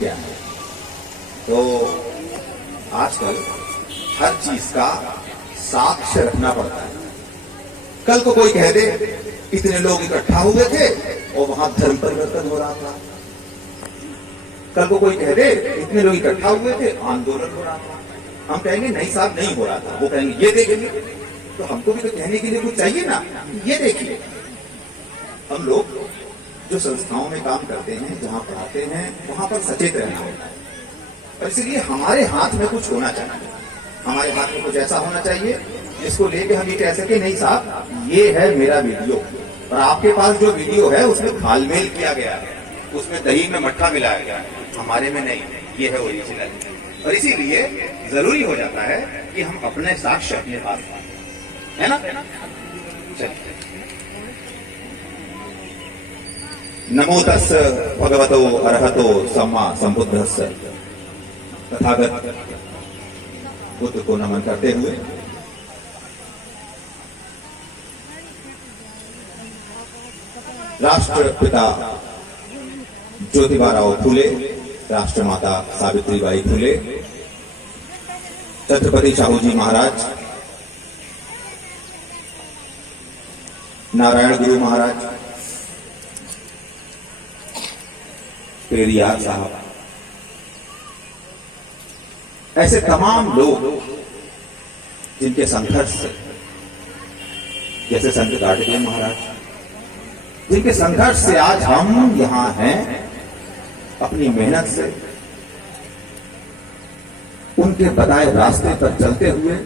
क्या है। तो आजकल हर चीज का साक्ष्य रखना पड़ता है। कल को कोई कह दे इतने लोग इकट्ठा हुए थे और वहां धर्म परिवर्तन हो रहा था। कल को कोई कह दे इतने लोग इकट्ठा हुए थे आंदोलन हो रहा था। हम कहेंगे नहीं साहब नहीं हो रहा था। वो कहेंगे ये देखेंगे। तो हमको भी तो कहने के लिए कुछ चाहिए ना, ये देखिए। हम लोग जो संस्थाओं में काम करते हैं, जहां पढ़ाते हैं, वहां पर सचेत रहना होता है। और इसलिए हमारे हाथ में कुछ होना चाहिए। हमारे हाथ में कुछ ऐसा होना चाहिए जिसको लेके हम ये कह सके नहीं साहब ये है मेरा वीडियो, और आपके पास जो वीडियो है उसमें घालमेल किया गया है, उसमें दही में मट्ठा मिलाया गया है, हमारे में नहीं, ये है ओरिजिनल। और इसीलिए जरूरी हो जाता है कि हम अपने साक्ष्य अपने पास है ना। चलिए, नमो तस् भगवतो अरहतो सम्मा संबुद्धस्स। तथागत बुद्ध को नमन करते हुए राष्ट्रपिता ज्योतिबाराव फुले, राष्ट्रमाता सावित्रीबाई फुले, छत्रपति शाहू जी महाराज, नारायण गुरु महाराज, पेरियार साहब, ऐसे तमाम लोग जिनके संघर्ष से, जैसे संत गाडगे महाराज, जिनके संघर्ष से आज हम यहां हैं, अपनी मेहनत से, उनके बताए रास्ते पर चलते हुए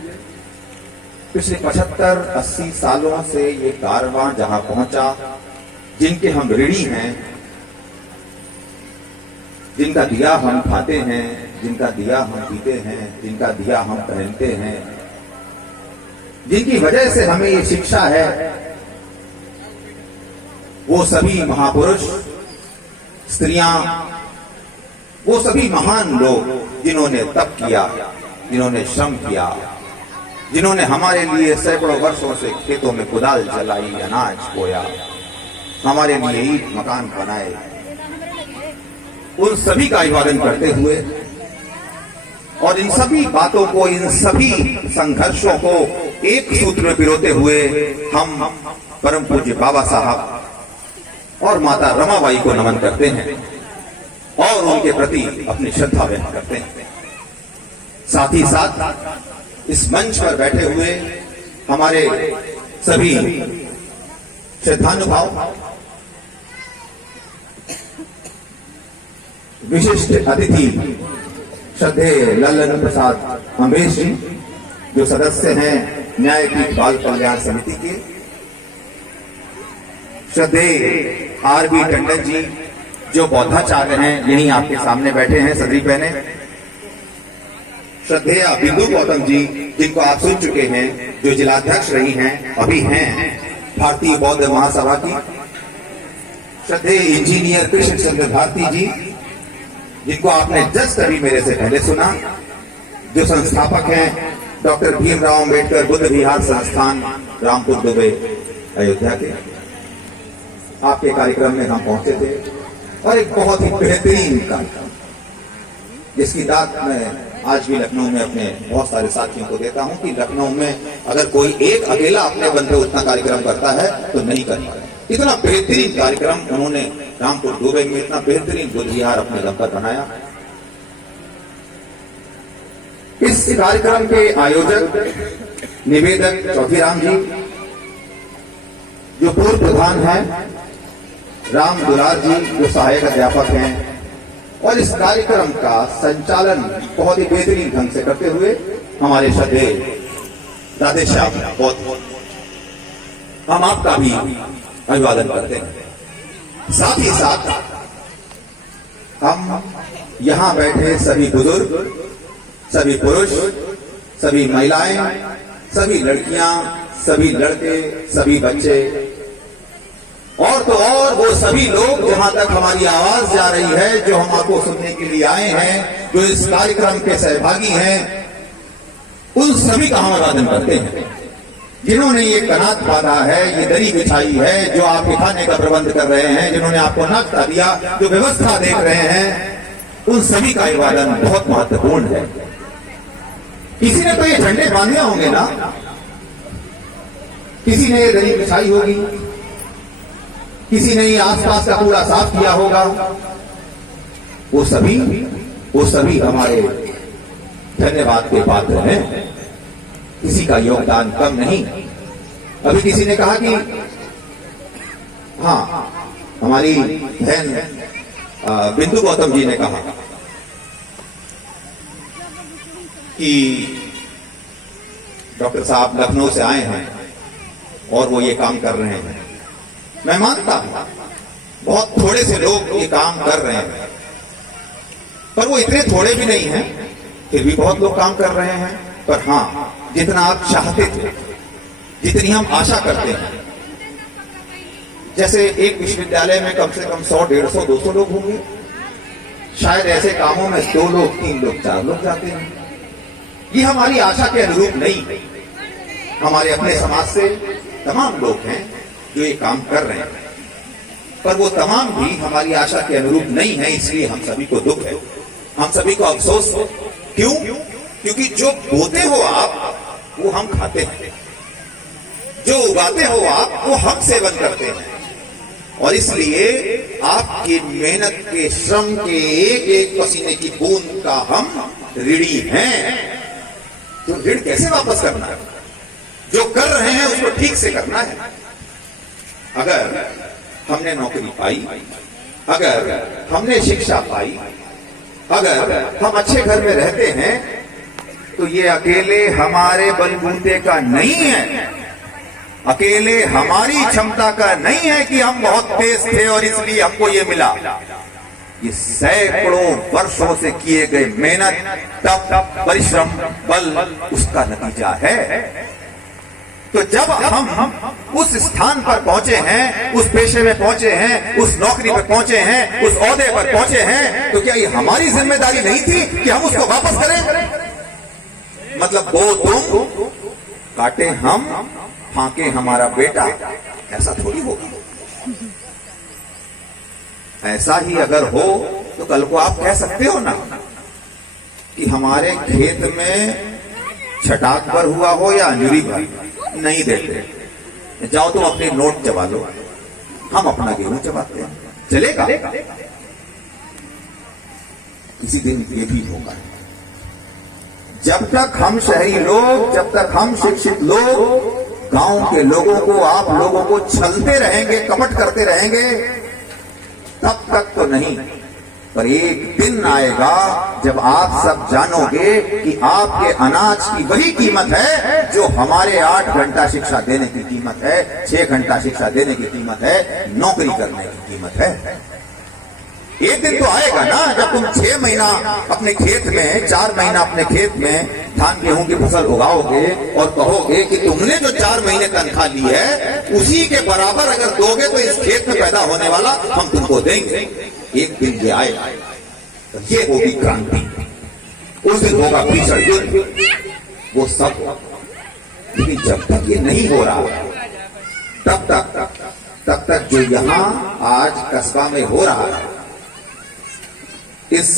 पिछले 75-80 सालों से ये कारवां जहां पहुंचा, जिनके हम ऋणी हैं, जिनका दिया हम खाते हैं, जिनका दिया हम पीते हैं, जिनका दिया हम पहनते हैं, जिनकी वजह से हमें ये शिक्षा है, वो सभी महापुरुष, स्त्रियां, वो सभी महान लोग जिन्होंने तप किया, जिन्होंने श्रम किया, जिन्होंने हमारे लिए सैकड़ों वर्षों से खेतों में कुदाल चलाई, अनाज बोया, हमारे लिए ईंट मकान बनाए, उन सभी का अभिवादन करते हुए और इन सभी बातों को, इन सभी संघर्षों को एक सूत्र में पिरोते हुए हम परम पूज्य बाबा साहब और माता रमाबाई को नमन करते हैं और उनके प्रति अपनी श्रद्धा व्यक्त करते हैं। साथ ही साथ इस मंच पर बैठे हुए हमारे सभी श्रद्धानुभाव, विशिष्ट अतिथि श्रद्धेय लल्लन प्रसाद अम्बेश जी, जो सदस्य हैं न्यायपीठ बाल कल्याण समिति के, श्रद्धेय आर.बी. टंडन जी, जो बौद्धाचार्य हैं, यहीं आपके सामने बैठे हैं सदरी पहने, श्रद्धेय बिंदु गौतम जी, जिनको आप सुन चुके हैं, जो जिलाध्यक्ष रही हैं, अभी हैं भारतीय बौद्ध महासभा की, श्रद्धेय इंजीनियर कृष्ण चंद्र भारती जी, जिनको आपने जस्ट अभी मेरे से पहले सुना, जो संस्थापक हैं डॉक्टर भीमराव अंबेडकर बुद्ध विहार संस्थान, रामपुर दुबे, अयोध्या के। आपके कार्यक्रम में हम पहुंचे थे और एक बहुत ही बेहतरीन कार्यक्रम, जिसकी दाद मैं आज भी लखनऊ में अपने बहुत सारे साथियों को देता हूं कि लखनऊ में अगर कोई एक अकेला अपने बल पे उतना कार्यक्रम करता है तो नहीं कर पाए। इतना बेहतरीन कार्यक्रम उन्होंने रामपुर दुबई में, इतना बेहतरीन बुद्ध विहार अपने दम पर बनाया। इस कार्यक्रम के आयोजक निवेदक चौधरीराम जी, जो पूर्व प्रधान हैं राम दुलार जी, जो सहायक अध्यापक हैं, और इस कार्यक्रम का संचालन बहुत ही बेहतरीन ढंग से करते हुए हमारे श्रद्धेय राधे श्याम, बहुत हम आपका भी अभिवादन करते हैं। साथ ही साथ हम यहां बैठे सभी बुजुर्ग, सभी पुरुष, सभी महिलाएं, सभी लड़कियां, सभी लड़के, सभी बच्चे, और तो और वो सभी लोग जहां तक हमारी आवाज जा रही है, जो हम आपको सुनने के लिए आए हैं, जो इस कार्यक्रम के सहभागी हैं, उन सभी का हम अभिवादन करते हैं। जिन्होंने ये कनात बांधा है, ये दरी बिछाई है, जो आपके खाने का प्रबंध कर रहे हैं, जिन्होंने आपको नाश्ता दिया, जो व्यवस्था देख रहे हैं, उन सभी का अभिवादन बहुत महत्वपूर्ण है। किसी ने तो ये झंडे बांधे होंगे ना, किसी ने दही बिछाई होगी, किसी ने आसपास का कूड़ा साफ किया होगा। वो सभी हमारे धन्यवाद के पात्र हैं। किसी का योगदान कम नहीं। अभी किसी ने कहा कि हाँ, हमारी बहन बिंदु गौतम जी ने कहा कि डॉक्टर साहब लखनऊ से आए हैं और वो ये काम कर रहे हैं। मैं मानता हूं बहुत थोड़े से लोग ये काम कर रहे हैं, पर वो इतने थोड़े भी नहीं हैं, फिर भी बहुत लोग काम कर रहे हैं। पर हां, जितना आप चाहते थे, जितनी हम आशा करते हैं, जैसे एक विश्वविद्यालय में कम से कम 100, 150, 200 लोग होंगे, शायद ऐसे कामों में 2 लोग, 3 लोग, 4 लोग जाते हैं। ये हमारी आशा के अनुरूप नहीं। हमारे अपने समाज से तमाम लोग हैं जो ये काम कर रहे हैं, पर वो तमाम भी हमारी आशा के अनुरूप नहीं है। इसलिए हम सभी को दुख है, हम सभी को अफसोस है। क्यों? क्योंकि जो बोते हो आप, वो हम खाते हैं, जो उगाते हो आप, वो हम सेवन करते हैं। और इसलिए आपकी मेहनत के, श्रम के एक एक पसीने की बूंद का हम ऋणी हैं। तो ऋण कैसे वापस करना है? जो कर रहे हैं उसको ठीक से करना है। अगर हमने नौकरी पाई, अगर हमने शिक्षा पाई, अगर हम अच्छे घर में रहते हैं, तो ये अकेले हमारे बलबूते का नहीं है, अकेले हमारी क्षमता का नहीं है कि हम बहुत तेज थे और इसलिए हमको ये मिला। ये सैकड़ों वर्षों से किए गए मेहनत, तप, परिश्रम, बल, उसका नतीजा है। तो जब हम उस स्थान पर पहुंचे हैं, उस पेशे में पहुंचे हैं, उस नौकरी पर पहुंचे हैं, उस ओहदे पर पहुंचे हैं, तो क्या ये हमारी जिम्मेदारी नहीं थी कि हम उसको वापस करें? मतलब वो तुम, काटे हम, फांके हमारा बेटा, ऐसा थोड़ी होगा। ऐसा ही अगर हो तो कल को आप कह सकते हो ना कि हमारे खेत में छटाक पर हुआ हो या अंजूरी पर, नहीं देते, जाओ तुम अपने नोट चबा लो, हम अपना गेहूं चबाते हैं, चलेगा? किसी दिन ये भी होगा। जब तक हम शहरी लोग, जब तक हम शिक्षित लोग गांव के लोगों को, आप लोगों को छलते रहेंगे, कपट करते रहेंगे, तब तक तो नहीं। पर एक दिन आएगा जब आप सब जानोगे कि आपके अनाज की वही कीमत है जो हमारे 8 घंटा शिक्षा देने की कीमत है, 6 घंटा शिक्षा देने की कीमत है, नौकरी करने की कीमत है। एक दिन तो आएगा ना जब तुम 6 महीना अपने खेत में, 4 महीना अपने खेत में धान गेहूं की फसल उगाओगे और कहोगे कि तुमने जो 4 महीने तनख्वाह ली है उसी के बराबर अगर दोगे तो इस खेत में पैदा होने वाला हम तुमको देंगे। एक दिन ये आएगा, तो ये होगी क्रांति, उस दिन होगा भीषण युद्ध, वो सब। लेकिन जब तक ये नहीं हो रहा, तब तक जो यहां आज कस्बा में हो रहा है, इस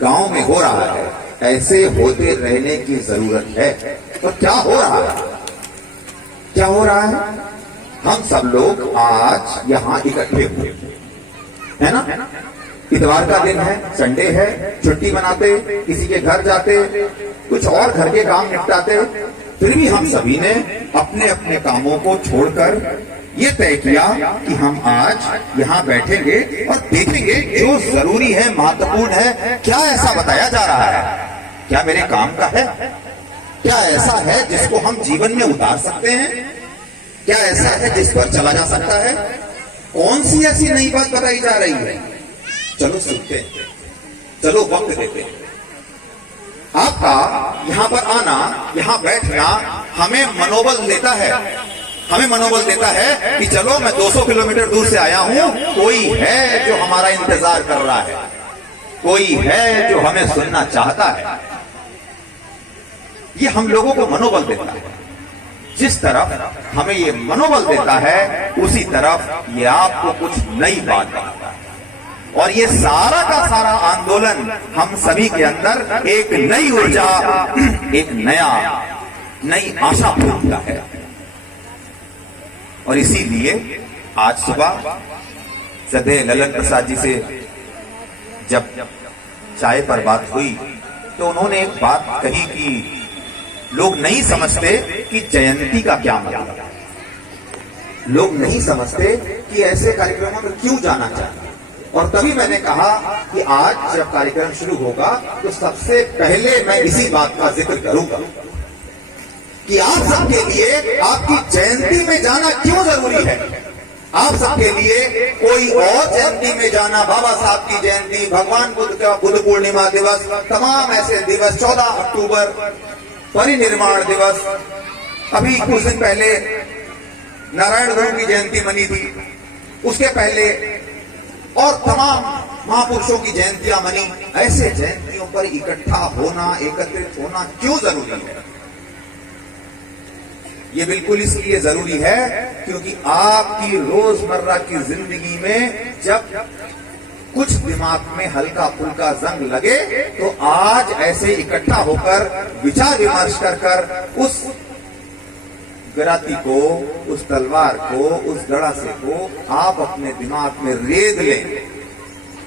गांव में हो रहा है, ऐसे होते रहने की जरूरत है। तो क्या हो रहा है? क्या हो रहा है? हम सब लोग आज यहां इकट्ठे हुए है ना। इतवार का दिन है, संडे है, छुट्टी मनाते, किसी के घर जाते, कुछ और घर के काम निपटाते, फिर भी हम सभी ने अपने अपने कामों को छोड़कर ये तय किया कि हम आज यहाँ बैठेंगे और देखेंगे जो जरूरी है, महत्वपूर्ण है, क्या ऐसा बताया जा रहा है, क्या मेरे काम का है, क्या ऐसा है जिसको हम जीवन में उतार सकते हैं, क्या ऐसा है जिस पर चला जा सकता है, कौन सी ऐसी नई बात बताई जा रही है। चलो सुनते हैं, चलो वक्त देते हैं। आपका यहाँ पर आना, यहाँ बैठना हमें मनोबल देता है, हमें मनोबल देता है कि चलो मैं 200 किलोमीटर दूर से आया हूं, कोई है जो हमारा इंतजार कर रहा है, कोई है जो हमें सुनना चाहता है। ये हम लोगों को मनोबल देता है। जिस तरफ हमें ये मनोबल देता है, उसी तरफ ये आपको कुछ नई बात बताता है। और ये सारा का सारा आंदोलन हम सभी के अंदर एक नई ऊर्जा, एक नई आशा फूंकता है। और इसीलिए आज सुबह श्रद्धेय ललन प्रसाद जी से जब चाय पर बात हुई तो उन्होंने एक बात कही कि लोग नहीं समझते कि जयंती का क्या मतलब है, लोग नहीं समझते कि ऐसे कार्यक्रमों में क्यों जाना चाहिए। और तभी मैंने कहा कि आज जब कार्यक्रम शुरू होगा तो सबसे पहले मैं इसी बात का जिक्र करूंगा कि आप सबके लिए आपकी जयंती में जाना क्यों जरूरी है। आप सबके लिए कोई और जयंती में जाना, बाबा साहब की जयंती, भगवान बुद्ध का बुद्ध पूर्णिमा दिवस, तमाम ऐसे दिवस, 14 अक्टूबर परिनिर्वाण दिवस, अभी कुछ दिन पहले नारायण गुरु की जयंती मनी थी, उसके पहले और तमाम महापुरुषों की जयंतियां मनी। ऐसे जयंतियों पर इकट्ठा होना, एकत्रित होना क्यों जरूरी है? ये बिल्कुल इसलिए जरूरी है क्योंकि आपकी रोजमर्रा की जिंदगी में जब कुछ दिमाग में हल्का फुल्का जंग लगे तो आज ऐसे इकट्ठा होकर विचार विमर्श कर उस गराती को, उस तलवार को, उस गड़ासे को आप अपने दिमाग में रेद लें,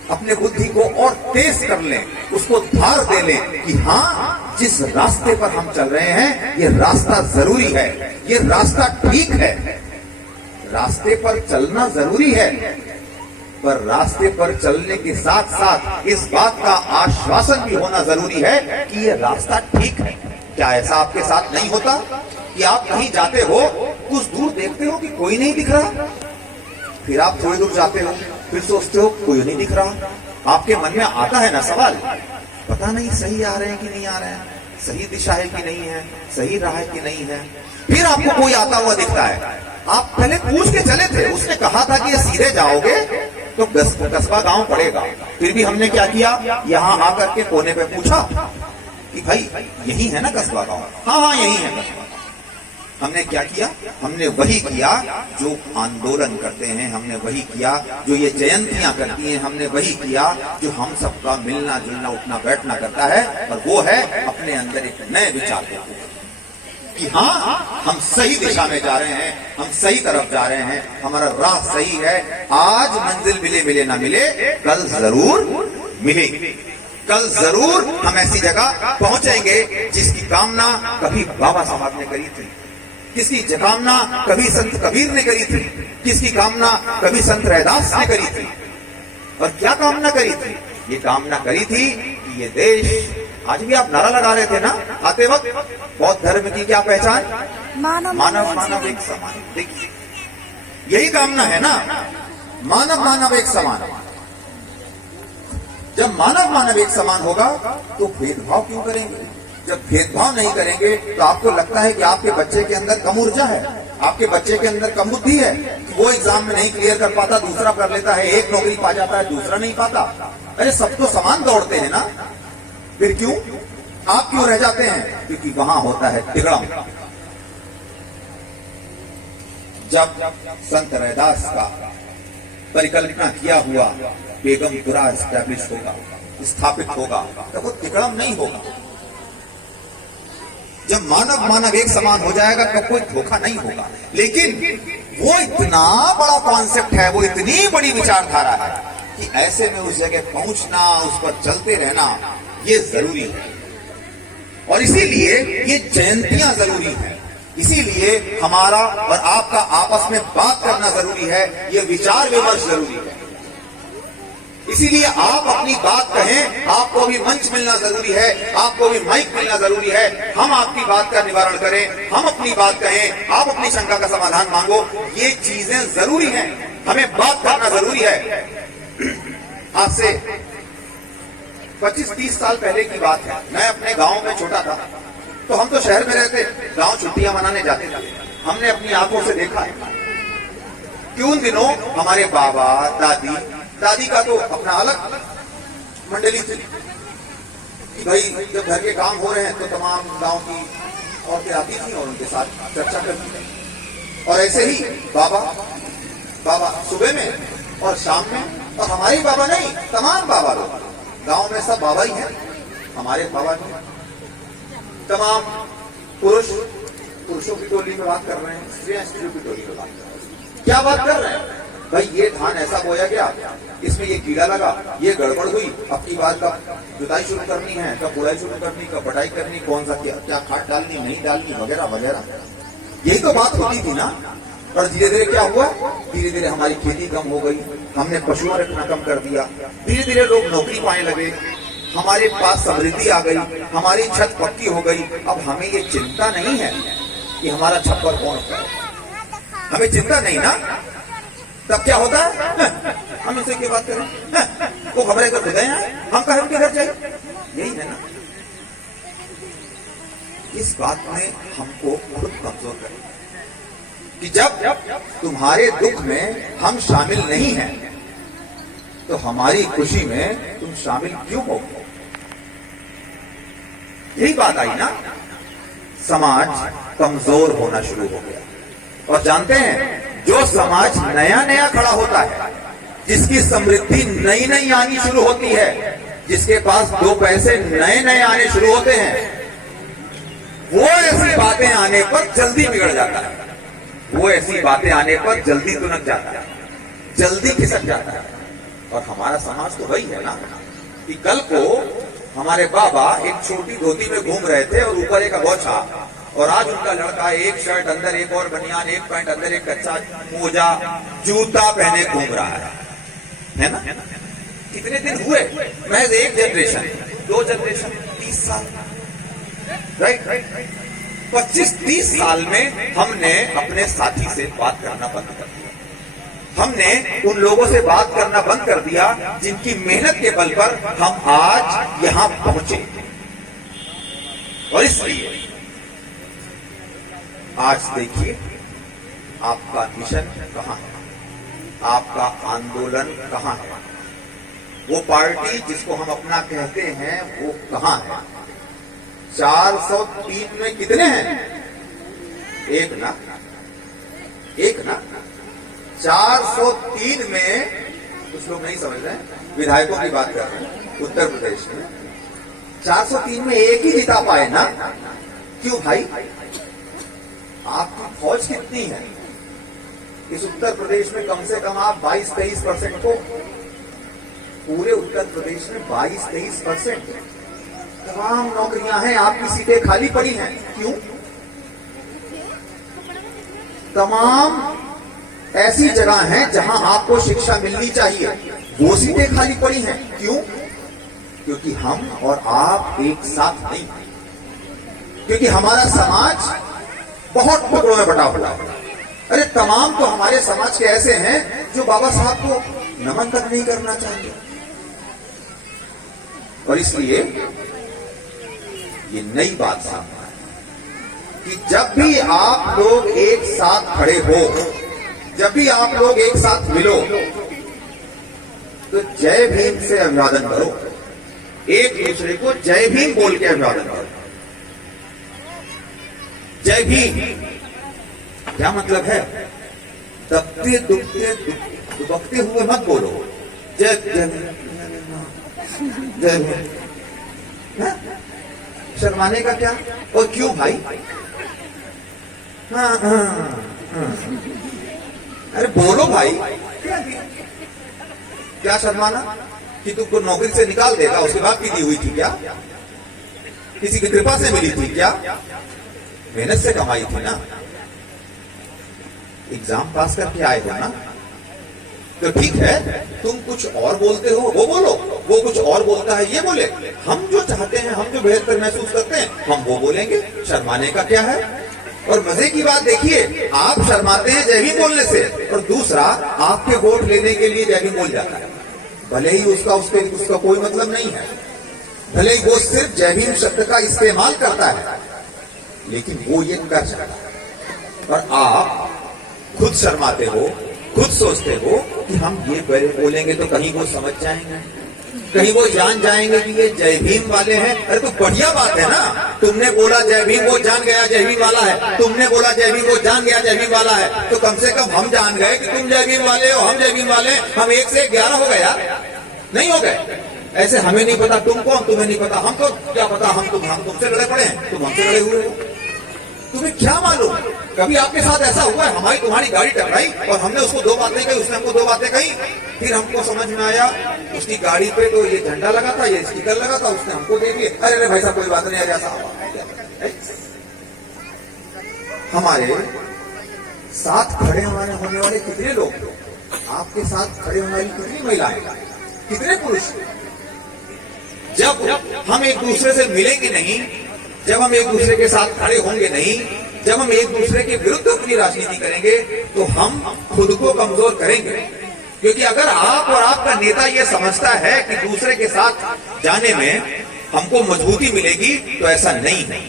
अपने बुद्धि को और तेज कर लें, उसको धार दे लें कि हाँ, जिस रास्ते पर हम चल रहे हैं ये रास्ता जरूरी है, ये रास्ता ठीक है। रास्ते पर चलना जरूरी है, पर रास्ते पर चलने के साथ साथ इस बात का आश्वासन भी होना जरूरी है कि ये रास्ता ठीक है। क्या ऐसा आपके साथ नहीं होता कि आप कहीं जाते हो, कुछ दूर देखते हो कि कोई नहीं दिख रहा, फिर आप थोड़ी दूर जाते हो, फिर सोचते हो कोई नहीं दिख रहा, आपके मन में आता है ना सवाल, पता नहीं सही आ रहे हैं कि नहीं आ रहे हैं, सही दिशा है कि नहीं है, सही राह है कि नहीं है। फिर आपको कोई आता हुआ दिखता है, आप पहले पूछ के चले थे, उसने कहा था कि ये सीधे जाओगे तो कस्बा गांव पड़ेगा। फिर भी हमने क्या किया, यहाँ आकर के कोने पे पूछा कि भाई यही है ना कस्बा गांव? हाँ यही है कस्बा। हमने क्या किया, हमने वही किया जो आंदोलन करते हैं, हमने वही किया जो ये जयंतियां करती हैं, हमने वही किया जो हम सबका मिलना जुलना उठना बैठना करता है। और वो है अपने अंदर एक नए विचार को कि हाँ, हम सही दिशा में जा रहे हैं, हम सही तरफ जा रहे हैं, हमारा राह सही है। आज मंजिल मिले मिले ना मिले, कल जरूर मिले, कल जरूर हम ऐसी जगह पहुंचेंगे जिसकी कामना कभी बाबा साहब ने करी थी, किसकी कामना कभी संत कबीर ने करी थी, किसकी कामना कभी संत रैदास ने करी थी। और क्या कामना करी थी? ये कामना करी थी कि ये देश, आज भी आप नारा लगा रहे थे ना आते वक्त, बौद्ध धर्म की क्या पहचान? मानव मानव एक समान। देखिए यही कामना है ना, मानव मानव एक समान। जब मानव मानव एक समान होगा तो भेदभाव क्यों करेंगे? जब भेदभाव नहीं करेंगे तो आपको लगता है कि आपके बच्चे के अंदर कम ऊर्जा है, आपके बच्चे के अंदर कम बुद्धि है, कि वो एग्जाम में नहीं क्लियर कर पाता, दूसरा कर लेता है, एक नौकरी पा जाता है, दूसरा नहीं पाता। अरे सब तो समान दौड़ते हैं ना, फिर क्यों आप क्यों रह जाते हैं? क्योंकि वहां होता है तिगड़म। जब संत रैदास का परिकल्पना किया हुआ बेगमपुरा एस्टैब्लिश होगा, स्थापित होगा, तो वो तिगड़म नहीं होगा। जब मानव मानव एक समान हो जाएगा तो कोई धोखा नहीं होगा। लेकिन वो इतना बड़ा कॉन्सेप्ट है, वो इतनी बड़ी विचारधारा है कि ऐसे में उस जगह पहुंचना, उस पर चलते रहना ये जरूरी है। और इसीलिए ये जयंतियां जरूरी है, इसीलिए हमारा और आपका आपस में बात करना जरूरी है, ये विचार विमर्श जरूरी है। इसीलिए आप अपनी बात कहें, आपको भी मंच मिलना जरूरी है, आपको भी माइक मिलना जरूरी है। हम आपकी बात का निवारण करें, हम अपनी बात कहें, आप अपनी शंका का समाधान मांगो, ये चीजें जरूरी हैं, हमें बात करना जरूरी है। आज से 25-30 साल पहले की बात है, मैं अपने गांव में छोटा था, तो हम तो शहर में रहते, गांव छुट्टियां मनाने जाते थे। हमने अपनी आंखों से देखा है कि उन दिनों हमारे बाबा दादी का तो अपना अलग मंडली थी। भाई जब घर के काम हो रहे हैं तो तमाम गांव की औरतें आती थी और उनके साथ चर्चा करती थी। और ऐसे ही बाबा सुबह में और शाम में और हमारे बाबा नहीं, तमाम बाबा लोग, गांव में सब बाबा ही हैं, हमारे बाबा नहीं। तमाम पुरुषों की टोली में बात कर रहे हैं, स्त्रियों की टोली में बात कर रहे हैं। क्या बात कर रहे हैं भाई? ये धान ऐसा बोया गया, इसमें ये कीड़ा लगा, ये गड़बड़ हुई, अब की बार कब जुताई शुरू करनी है, कब बुआई शुरू करनी, कब बटाई करनी, कौन सा क्या खाद डालनी, नहीं डालनी, वगैरह वगैरह। यही तो बात होती थी ना। और धीरे धीरे क्या हुआ? धीरे धीरे हमारी खेती कम हो गई, हमने पशुओं रखना कम कर दिया, धीरे धीरे लोग नौकरी पाने लगे, हमारे पास समृद्धि आ गई, हमारी छत पक्की हो गई। अब हमें ये चिंता नहीं है कि हमारा छप्पर कौन है, हमें चिंता नहीं ना। तब क्या होता है? हम उसे की बात करें, वो हमारे घर गए हैं, हम कहें उनके घर जाए, यही है ना। इस बात में हमको खुद कमजोर करें कि जब तुम्हारे दुख में हम शामिल नहीं हैं, तो हमारी खुशी में तुम शामिल क्यों हो? यही बात आई ना। समाज कमजोर होना शुरू हो गया। और जानते हैं, जो समाज नया नया खड़ा होता है, जिसकी समृद्धि नई नई आनी शुरू होती है, जिसके पास दो पैसे नए नए आने शुरू होते हैं, वो ऐसी बातें आने पर जल्दी बिगड़ जाता है, वो ऐसी बातें आने पर जल्दी तुनक जाता है, जल्दी खिसक जाता है। और हमारा समाज तो वही है ना कि कल को हमारे बाबा एक छोटी धोती में घूम रहे थे और ऊपर एक अगोछा, और आज उनका लड़का एक शर्ट अंदर एक और बनियान, एक पैंट अंदर एक कच्चा मोजा जूता पहने घूम रहा है ना। कितने दिन हुए? महज एक जनरेशन, दो जनरेशन, 30 साल, राइट। 25-30 साल में हमने अपने साथी से बात करना बंद कर दिया। हमने उन लोगों से बात करना बंद कर दिया जिनकी मेहनत के बल पर हम आज यहां पहुंचे। और इसलिए आज देखिए, आपका मिशन कहां है, आपका आंदोलन कहां है, वो पार्टी जिसको हम अपना कहते हैं वो कहां है? 403 में कितने हैं? एक ना। 403 में कुछ लोग नहीं समझ रहे हैं, विधायकों की बात कर रहे हैं उत्तर प्रदेश में। 403 में एक ही जिता पाए ना। क्यों भाई? आपकी फौज कितनी है? इस उत्तर प्रदेश में कम से कम आप 22-23% को, पूरे उत्तर प्रदेश में 22-23% तमाम नौकरियां हैं, आपकी सीटें खाली पड़ी हैं। क्यों? तमाम ऐसी जगह हैं जहां आपको शिक्षा मिलनी चाहिए, वो सीटें खाली पड़ी हैं। क्यों? क्योंकि हम और आप एक साथ नहीं, क्योंकि हमारा समाज बहुत टुकड़ों में बटा हुआ है। अरे तमाम तो हमारे समाज के ऐसे हैं जो बाबा साहब को नमन तक नहीं करना चाहिए। और इसलिए ये नई बात सामने आई कि जब भी आप लोग एक साथ खड़े हो, जब भी आप लोग एक साथ मिलो, तो जय भीम से अभिवादन करो, एक दूसरे को जय भीम बोल के अभिवादन करो। जय भीम क्या मतलब है? दबते दुबते दुबकते हुए मत बोलो जय जय जय भीम। शर्माने का क्या? और क्यों भाई? हाँ हाँ हाँ, अरे बोलो भाई। क्या शर्माना? कि तुमको नौकरी से निकाल देगा उसके बाद की दी हुई थी क्या? किसी की कृपा से मिली थी क्या? मेहनत से कमाई थी ना। एग्जाम पास करके आए हो ना, तो ठीक है, तुम कुछ और बोलते हो वो बोलो, वो कुछ और बोलता है ये बोले। हम जो चाहते हैं, हम जो बेहतर महसूस करते हैं, हम वो बोलेंगे। शर्माने का क्या है? और मजे की बात देखिए, आप शर्माते हैं जय भीम बोलने से, और दूसरा आपके वोट लेने के लिए जय भीम बोल जाता है। भले ही उसका कोई मतलब नहीं है, भले ही वो सिर्फ जय भीम शब्द का इस्तेमाल करता है, लेकिन वो ये कर सकता है। और आप खुद शर्माते हो, खुद सोचते हो कि हम ये बोलेंगे तो कहीं वो समझ जाएंगे, कहीं वो जान जाएंगे कि ये जय भीम वाले हैं। अरे तो बढ़िया बात है ना, तुमने बोला जय भीम, वो जान गया जय भीम वाला है, तुमने बोला जय भीम, वो जान गया जय भीम वाला है, तो कम से कम हम जान गए कि तुम जय भीम वाले हो, हम जय भीम वाले हैं, हम 1 से 11 हो गए यार, नहीं हो गए? ऐसे हमें नहीं पता तुम कौन, तुम्हें नहीं पता हमको क्या पता, हम तुमसे लड़े पड़े हैं, तुम हमसे लड़े हुए हो, तुम्हें क्या मालूम? कभी आपके साथ ऐसा हुआ है हमारी तुम्हारी गाड़ी टकराई और हमने उसको 2 बातें कही, उसने हमको 2 बातें कही, फिर हमको समझ में आया उसकी गाड़ी पे तो ये झंडा लगा था, ये स्टिकर लगा था, उसने हमको दे दिए, अरे भाई साहब कोई बात नहीं, ऐसा हमारे साथ खड़े होने वाले कितने लोग, आपके साथ खड़े होने वाली कितनी महिलाएं, कितने पुरुष, जब हम एक दूसरे से मिलेंगे नहीं, जब हम एक दूसरे के साथ खड़े होंगे नहीं, जब हम एक दूसरे के विरुद्ध अपनी राजनीति करेंगे तो हम खुद को कमजोर करेंगे। क्योंकि अगर आप और आपका नेता यह समझता है कि दूसरे के साथ जाने में हमको मजबूती मिलेगी, तो ऐसा नहीं है।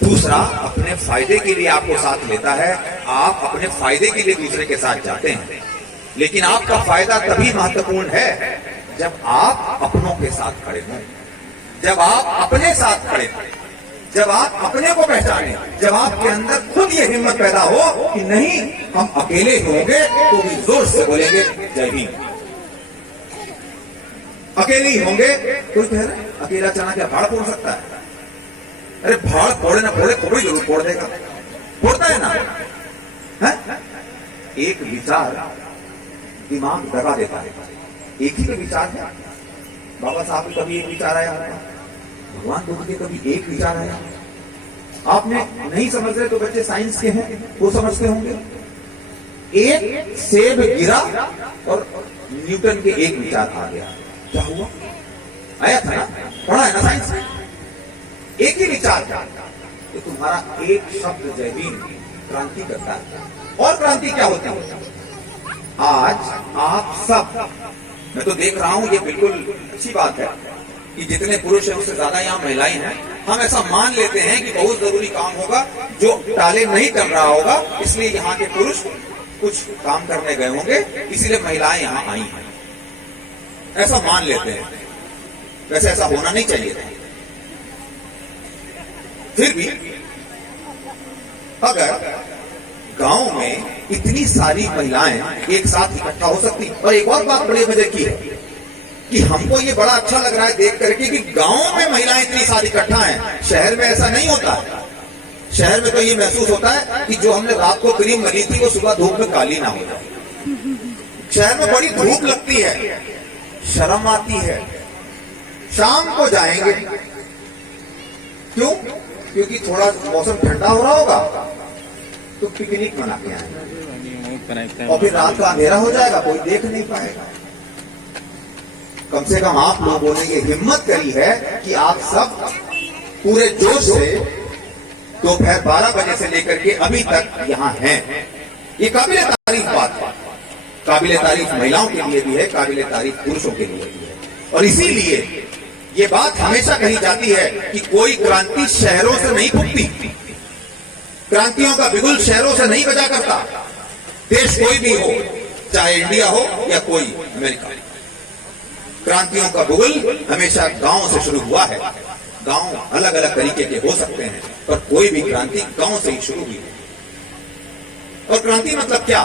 दूसरा अपने फायदे के लिए आपको साथ लेता है, आप अपने फायदे के लिए दूसरे के साथ जाते हैं, लेकिन आपका फायदा तभी महत्वपूर्ण है जब आप अपनों के साथ खड़े हों, जब आप अपने साथ खड़े हों, जब आप अपने को पहचाने, जब आपके अंदर खुद ये हिम्मत पैदा हो कि नहीं हम अकेले होंगे तो भी जोर से बोलेंगे जय भीम। अकेले ही होंगे, कोई कह रहा है अकेला चना क्या भाड़ फोड़ सकता है? अरे भाड़ फोड़े ना फोड़े, कोई जरूर फोड़ देगा, फोड़ता है ना है? एक विचार दिमाग दबा देता है, एक ही विचार है। बाबा साहब को कभी एक विचार आया होगा, भगवान बुद्ध के कभी एक विचार आया, आपने नहीं समझ रहे तो बच्चे साइंस के हैं वो समझते होंगे। एक सेब गिरा और न्यूटन के एक विचार आ गया, क्या हुआ? आया था ना, पढ़ा है ना साइंस में, एक ही विचार था, तो तुम्हारा एक शब्द जय भीम क्रांति करता है। और क्रांति क्या होती है? आज आप सब, मैं तो देख रहा हूं, ये बिल्कुल अच्छी बात है कि जितने पुरुष हैं उससे ज्यादा यहाँ महिलाएं हैं। हम ऐसा मान लेते हैं कि बहुत जरूरी काम होगा जो टाले नहीं कर रहा होगा, इसलिए यहाँ के पुरुष कुछ काम करने गए होंगे, इसीलिए महिलाएं यहाँ आई हैं, ऐसा मान लेते हैं। वैसे ऐसा होना नहीं चाहिए था। फिर भी अगर गांव में इतनी सारी महिलाएं एक साथ इकट्ठा हो सकती, और एक और बात बड़ी मजे की है कि हमको ये बड़ा अच्छा लग रहा है देख करके कि गांव में महिलाएं इतनी सारी इकट्ठा हैं, शहर में ऐसा नहीं होता है। शहर में तो ये महसूस होता है कि जो हमने रात को क्रीम मली थी वो सुबह धूप में काली ना हो जाए। शहर में बड़ी धूप लगती है, शर्म आती है, शाम को जाएंगे, क्यों? क्योंकि थोड़ा मौसम ठंडा हो रहा होगा तो पिकनिक मना के आएंगे, और फिर रात का अंधेरा हो जाएगा, कोई देख नहीं पाएगा। कम से कम आप लोगों ने ये हिम्मत करी है कि आप सब पूरे जोश से दोपहर 12 बजे से लेकर के अभी तक यहाँ हैं। ये काबिले तारीफ बात है, काबिले तारीफ महिलाओं के लिए भी है, काबिले तारीफ पुरुषों के लिए भी है। और इसीलिए ये बात हमेशा कही जाती है कि कोई क्रांति शहरों से नहीं फूटती, क्रांतियों का बिगुल शहरों से नहीं बजा करता। देश कोई भी हो, चाहे इंडिया हो या कोई अमेरिका, क्रांतियों का बिगुल हमेशा गांव से शुरू हुआ है। गांव अलग अलग तरीके के हो सकते हैं, पर कोई भी क्रांति गांव से ही शुरू हुई है। और क्रांति मतलब क्या?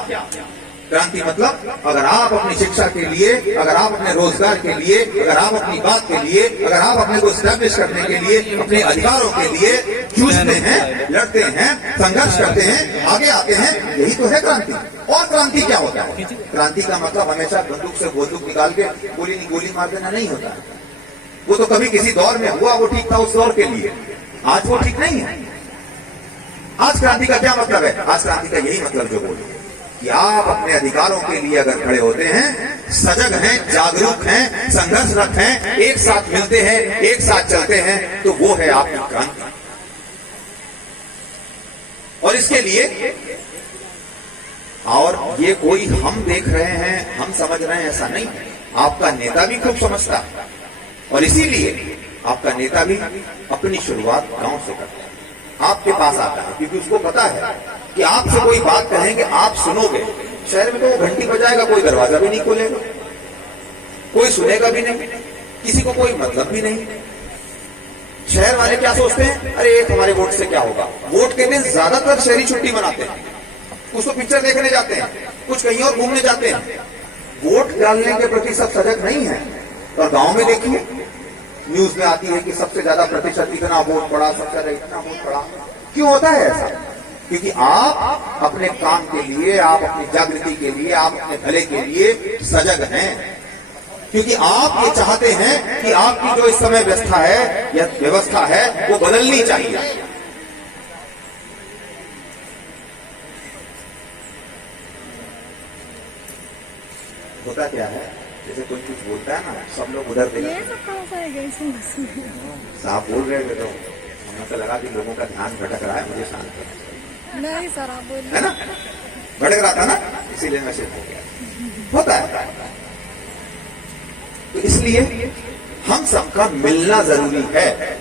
क्रांति मतलब अगर आप अपनी शिक्षा के लिए, अगर आप अपने रोजगार के लिए, अगर आप अपनी बात के लिए, अगर आप अपने को स्टैब्लिश करने के लिए, अपने अधिकारों के लिए जूझते हैं, लड़ते हैं, संघर्ष करते हैं, आगे आते हैं, यही तो है क्रांति। और क्रांति क्या होता है? क्रांति का मतलब हमेशा बंदूक से बंदूक निकाल के गोली मार देना नहीं होता है। वो तो कभी किसी दौर में हुआ, वो ठीक था उस दौर के लिए, आज वो ठीक नहीं है। आज क्रांति का क्या मतलब है? आज क्रांति का यही मतलब जो बोले कि आप अपने अधिकारों के लिए अगर खड़े होते हैं, सजग हैं, जागरूक हैं, संघर्षरत हैं, एक साथ मिलते हैं, एक साथ चलते हैं, तो वो है आपकी क्रांति। और इसके लिए, और ये कोई हम देख रहे हैं, हम समझ रहे हैं, ऐसा नहीं है। आपका नेता भी खूब समझता है, और इसीलिए आपका नेता भी अपनी शुरुआत गांव से करता है, आपके पास आता है, क्योंकि उसको पता है कि आपसे कोई बात कहेंगे, आप सुनोगे। शहर में तो वो घंटी बजाएगा, कोई दरवाजा भी नहीं खोलेगा। कोई सुनेगा भी नहीं, किसी को कोई मतलब भी नहीं। शहर वाले क्या सोचते हैं, अरे हमारे वोट से क्या होगा। वोट के दिन ज्यादातर शहरी छुट्टी मनाते हैं, कुछ तो पिक्चर देखने जाते हैं, कुछ कहीं और घूमने जाते हैं। वोट डालने के प्रति सब सजग नहीं है। और गांव में देखिए, न्यूज में आती है कि सबसे ज्यादा प्रतिशत इतना वोट पड़ा, सबसे ज्यादा इतना वोट पड़ा। क्यों होता है ऐसा? क्योंकि आप अपने काम के लिए, आप अपनी जागृति के लिए, आप अपने भले के लिए सजग हैं। क्योंकि आप ये चाहते हैं कि आपकी जो इस समय व्यवस्था है या व्यवस्था है वो बदलनी चाहिए। होता क्या है, जैसे कोई कुछ बोलता है ना, सब लोग उधर देखते हैं। साहब बोल रहे थे तो हमें तो लगा कि लोगों का ध्यान भटक रहा है, मुझे शांत करना नहीं सर, आप बोलिए। है ना, भटक रहा था ना, इसीलिए मैसेज हो गया। होता है। तो इसलिए हम सबका मिलना जरूरी है,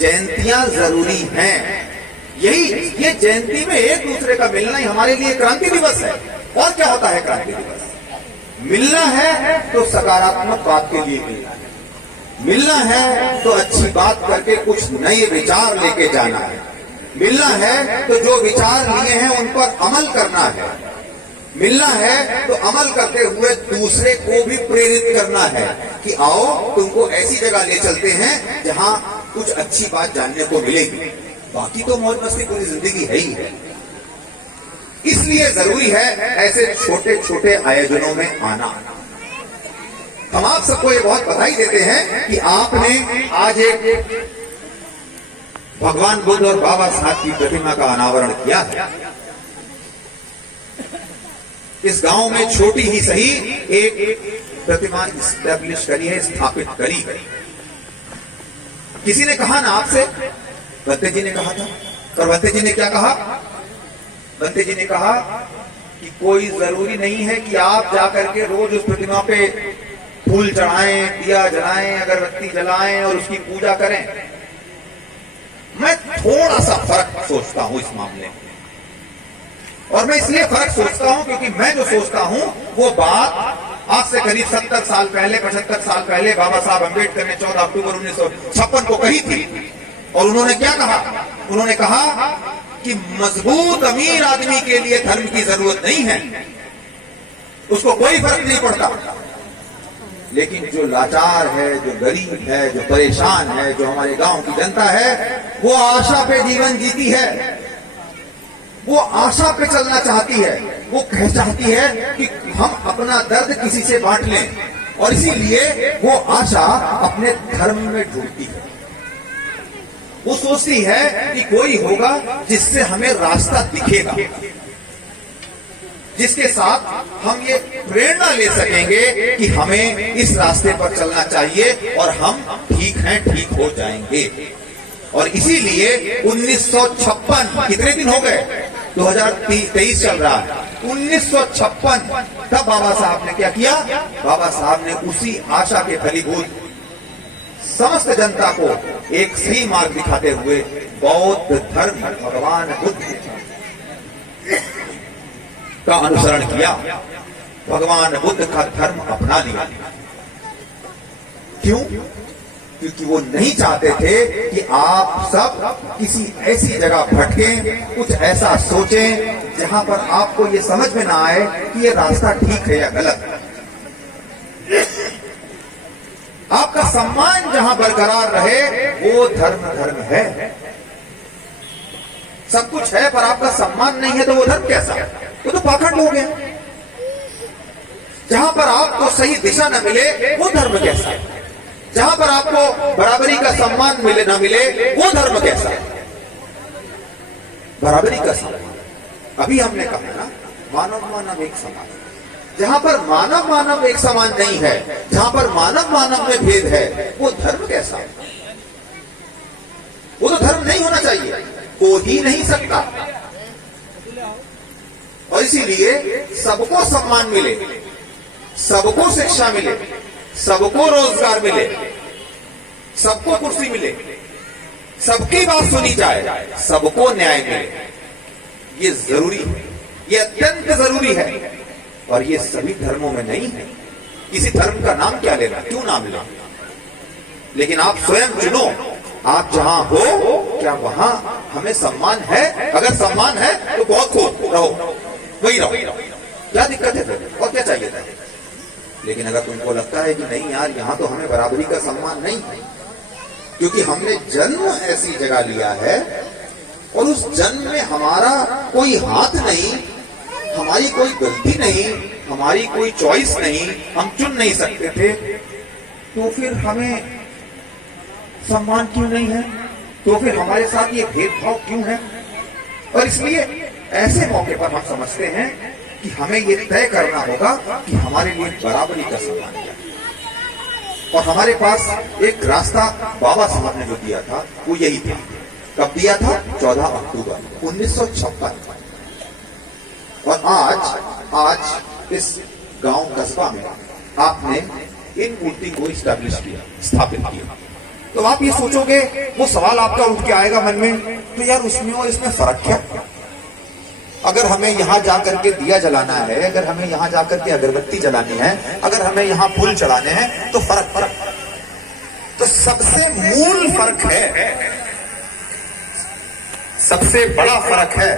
जयंतियां जरूरी हैं। यही ये जयंती में एक दूसरे का मिलना ही हमारे लिए क्रांति दिवस है। और क्या होता है क्रांति दिवस? मिलना है तो सकारात्मक बात के लिए मिलना है, मिलना है तो अच्छी बात करके कुछ नए विचार लेके जाना है, मिलना है तो जो विचार लिए हैं उन पर अमल करना है, मिलना है तो अमल करते हुए दूसरे को भी प्रेरित करना है कि आओ तुमको ऐसी जगह ले चलते हैं जहां कुछ अच्छी बात जानने को मिलेगी। बाकी तो मौज मस्ती पूरी जिंदगी है ही है। इसलिए जरूरी है ऐसे छोटे छोटे आयोजनों में आना। हम आप सबको ये बहुत बधाई देते हैं कि आपने आज एक भगवान बुद्ध और बाबा साहब की प्रतिमा का अनावरण किया है। इस गांव में छोटी ही सही एक प्रतिमा स्टैब्लिश करी है, स्थापित करी है। किसी ने कहा ना आपसे, बंते जी ने कहा था, और बंते जी ने क्या कहा? बंते जी ने कहा कि कोई जरूरी नहीं है कि आप जाकर के रोज उस प्रतिमा पे फूल चढ़ाएं, दिया जलाएं, अगरबत्ती जलाएं और उसकी पूजा करें। मैं थोड़ा सा फर्क सोचता हूं इस मामले में, और मैं इसलिए फर्क सोचता हूं क्योंकि मैं जो सोचता हूं वो बात आज से करीब 70 साल पहले, 75 साल पहले बाबा साहब अम्बेडकर ने 14 अक्टूबर 1956 को कही थी। और उन्होंने क्या कहा? उन्होंने कहा कि मजबूत अमीर आदमी के लिए धर्म की जरूरत नहीं है, उसको कोई फर्क नहीं पड़ता। लेकिन जो लाचार है, जो गरीब है, जो परेशान है, जो हमारे गांव की जनता है, वो आशा पे जीवन जीती है, वो आशा पे चलना चाहती है, वो कह चाहती है कि हम अपना दर्द किसी से बांट लें, और इसीलिए वो आशा अपने धर्म में ढूंढती है। वो सोचती है कि कोई होगा जिससे हमें रास्ता दिखेगा, जिसके साथ हम ये प्रेरणा ले सकेंगे कि हमें इस रास्ते पर चलना चाहिए और हम ठीक हैं, ठीक हो जाएंगे। और इसीलिए 1956, कितने दिन हो गए? 2023 चल रहा है। 1956 तब बाबा साहब ने क्या किया? बाबा साहब ने उसी आशा के फलीभूत समस्त जनता को एक सही मार्ग दिखाते हुए बौद्ध धर्म, भगवान बुद्ध का अनुसरण किया, भगवान बुद्ध का धर्म अपना लिया। क्यों? क्योंकि वो नहीं चाहते थे कि आप सब किसी ऐसी जगह भटकें, कुछ ऐसा सोचें जहां पर आपको ये समझ में ना आए कि ये रास्ता ठीक है या गलत। आपका सम्मान जहां बरकरार रहे वो धर्म है। सब कुछ है पर आपका सम्मान नहीं है तो वो धर्म कैसा? वो तो पाखंड हो गया। जहां पर आपको सही दिशा न मिले वो धर्म कैसा? जहां पर आपको बराबरी का सम्मान मिले न मिले वो धर्म कैसा? बराबरी का सम्मान, अभी हमने कहा ना, मानव मानव एक समान। जहां पर मानव मानव एक समान नहीं है, जहां पर मानव मानव में भेद है, वो धर्म कैसा? वो तो धर्म नहीं होना चाहिए, हो ही नहीं सकता। और इसीलिए सबको सम्मान मिले, सबको शिक्षा मिले, सबको रोजगार मिले, सबको कुर्सी मिले, सबकी बात सुनी जाए, सबको न्याय मिले, ये जरूरी है, ये अत्यंत जरूरी है। और ये सभी धर्मों में नहीं है, किसी धर्म का नाम क्या लेना, क्यों नाम लेना? लेकिन आप स्वयं चुनो, आप जहां हो क्या वहां हमें सम्मान है? अगर सम्मान है तो बहुत खूब, रहो, वही रहो, क्या दिक्कत है फिर, और क्या चाहिए था? लेकिन अगर तुमको लगता है कि नहीं यार यहां तो हमें बराबरी का सम्मान नहीं है, क्योंकि हमने जन्म ऐसी जगह लिया है और उस जन्म में हमारा कोई हाथ नहीं, हमारी कोई गलती नहीं, हमारी कोई चॉइस नहीं, हम चुन नहीं सकते थे, तो फिर हमें सम्मान क्यों नहीं है? तो फिर हमारे साथ ये भेदभाव क्यों है? और इसलिए ऐसे मौके पर हम समझते हैं कि हमें ये तय करना होगा कि हमारे लिए बराबरी का सम्मान क्या है। और हमारे पास एक रास्ता बाबा साहब ने जो दिया था वो यही था। कब दिया था? 14 अक्टूबर 1956। और आज इस गांव कस्बा में आपने इन मूर्ति को स्टैब्लिश किया, स्थापित किया। तो आप ये सोचोगे, वो सवाल आपका उठ के आएगा मन में, तो यार उसमें और इसमें फर्क क्या? अगर हमें यहां जाकर के दिया जलाना है, अगर हमें यहां जाकर के अगरबत्ती जलानी है, अगर हमें यहां फूल चढ़ाने हैं, तो फर्क तो सबसे मूल फर्क है, सबसे बड़ा फर्क है।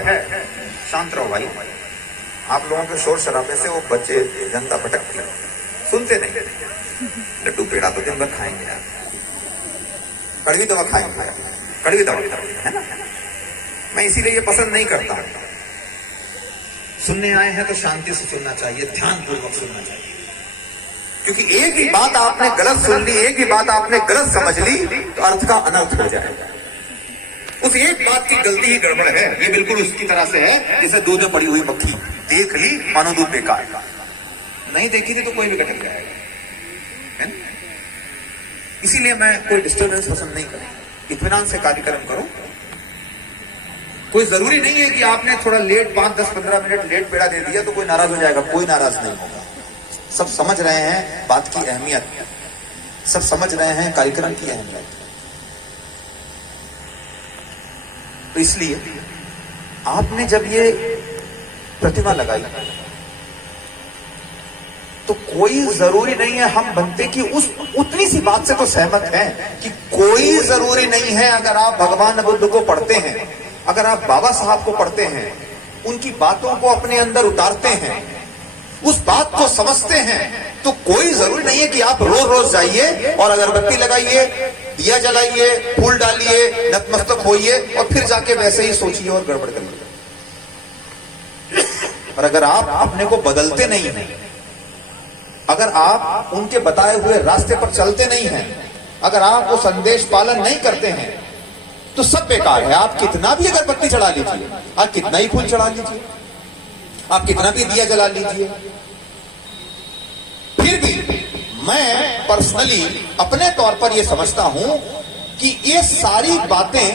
शांत रहो भाई, आप लोगों के शोर शराबे से वो बच्चे जनता भटकती है, सुनते नहीं। लड्डू पेड़ा तो दिन भर खाएंगे यार, कड़वी दवा खाएंगे, कड़वी दवा है ना। मैं इसीलिए ये पसंद नहीं करता। सुनने आए हैं तो शांति से सुनना चाहिए, ध्यान पूर्वक सुनना चाहिए, क्योंकि एक ही बात आपने गलत सुन ली, एक ही बात आपने गलत समझ ली, तो अर्थ का अनर्थ हो जाएगा। उस एक बात की गलती ही गड़बड़ है। ये बिल्कुल उसकी तरह से है जैसे दूध में पड़ी हुई मक्खी, देख ली मानो दूध बेकार, नहीं देखी थी तो कोई भी कटक जाएगा, है ना। इसीलिए मैं कोई डिस्टर्बेंस पसंद नहीं करूं, इत्मीनान से कार्यक्रम करो। कोई जरूरी नहीं है कि आपने थोड़ा लेट 5, 10, 15 मिनट लेट पेड़ा दे दिया तो कोई नाराज हो जाएगा, कोई नाराज नहीं होगा। सब समझ रहे हैं बात की अहमियत, सब समझ रहे हैं कार्यक्रम की अहमियत। तो इसलिए आपने जब ये प्रतिमा लगाई तो कोई जरूरी नहीं है हम बनते कि उस उतनी सी बात से तो सहमत हैं कि कोई जरूरी नहीं है अगर आप भगवान बुद्ध को पढ़ते हैं, अगर आप बाबा साहब को पढ़ते हैं, उनकी बातों को अपने अंदर उतारते हैं, उस बात को समझते हैं, तो कोई जरूरी नहीं है कि आप रोज रोज जाइए और अगरबत्ती लगाइए, दिया जलाइए, फूल डालिए, नतमस्तक होइए और फिर जाके वैसे ही सोचिए और गड़बड़ करिए। और अगर आप अपने को बदलते नहीं हैं, अगर आप उनके बताए हुए रास्ते पर चलते नहीं हैं, अगर आप वो संदेश पालन नहीं करते हैं, तो सब बेकार है। आप कितना भी अगरबत्ती चढ़ा लीजिए, आप कितना ही फूल चढ़ा लीजिए, आप कितना भी दिया जला लीजिए, फिर भी मैं पर्सनली अपने तौर पर यह समझता हूं कि ये सारी बातें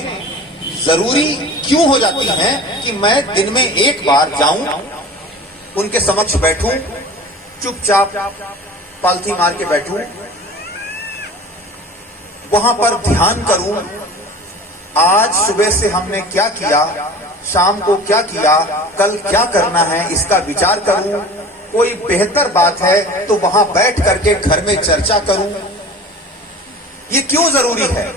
जरूरी क्यों हो जाती हैं कि मैं दिन में एक बार जाऊं, उनके समक्ष बैठूं, चुपचाप पालथी मार के बैठूं, वहां पर ध्यान करूं, आज सुबह से हमने क्या किया, शाम को क्या किया, कल क्या करना है, इसका विचार करूं। कोई बेहतर बात है तो वहां बैठ करके घर में चर्चा करूं। ये क्यों जरूरी है?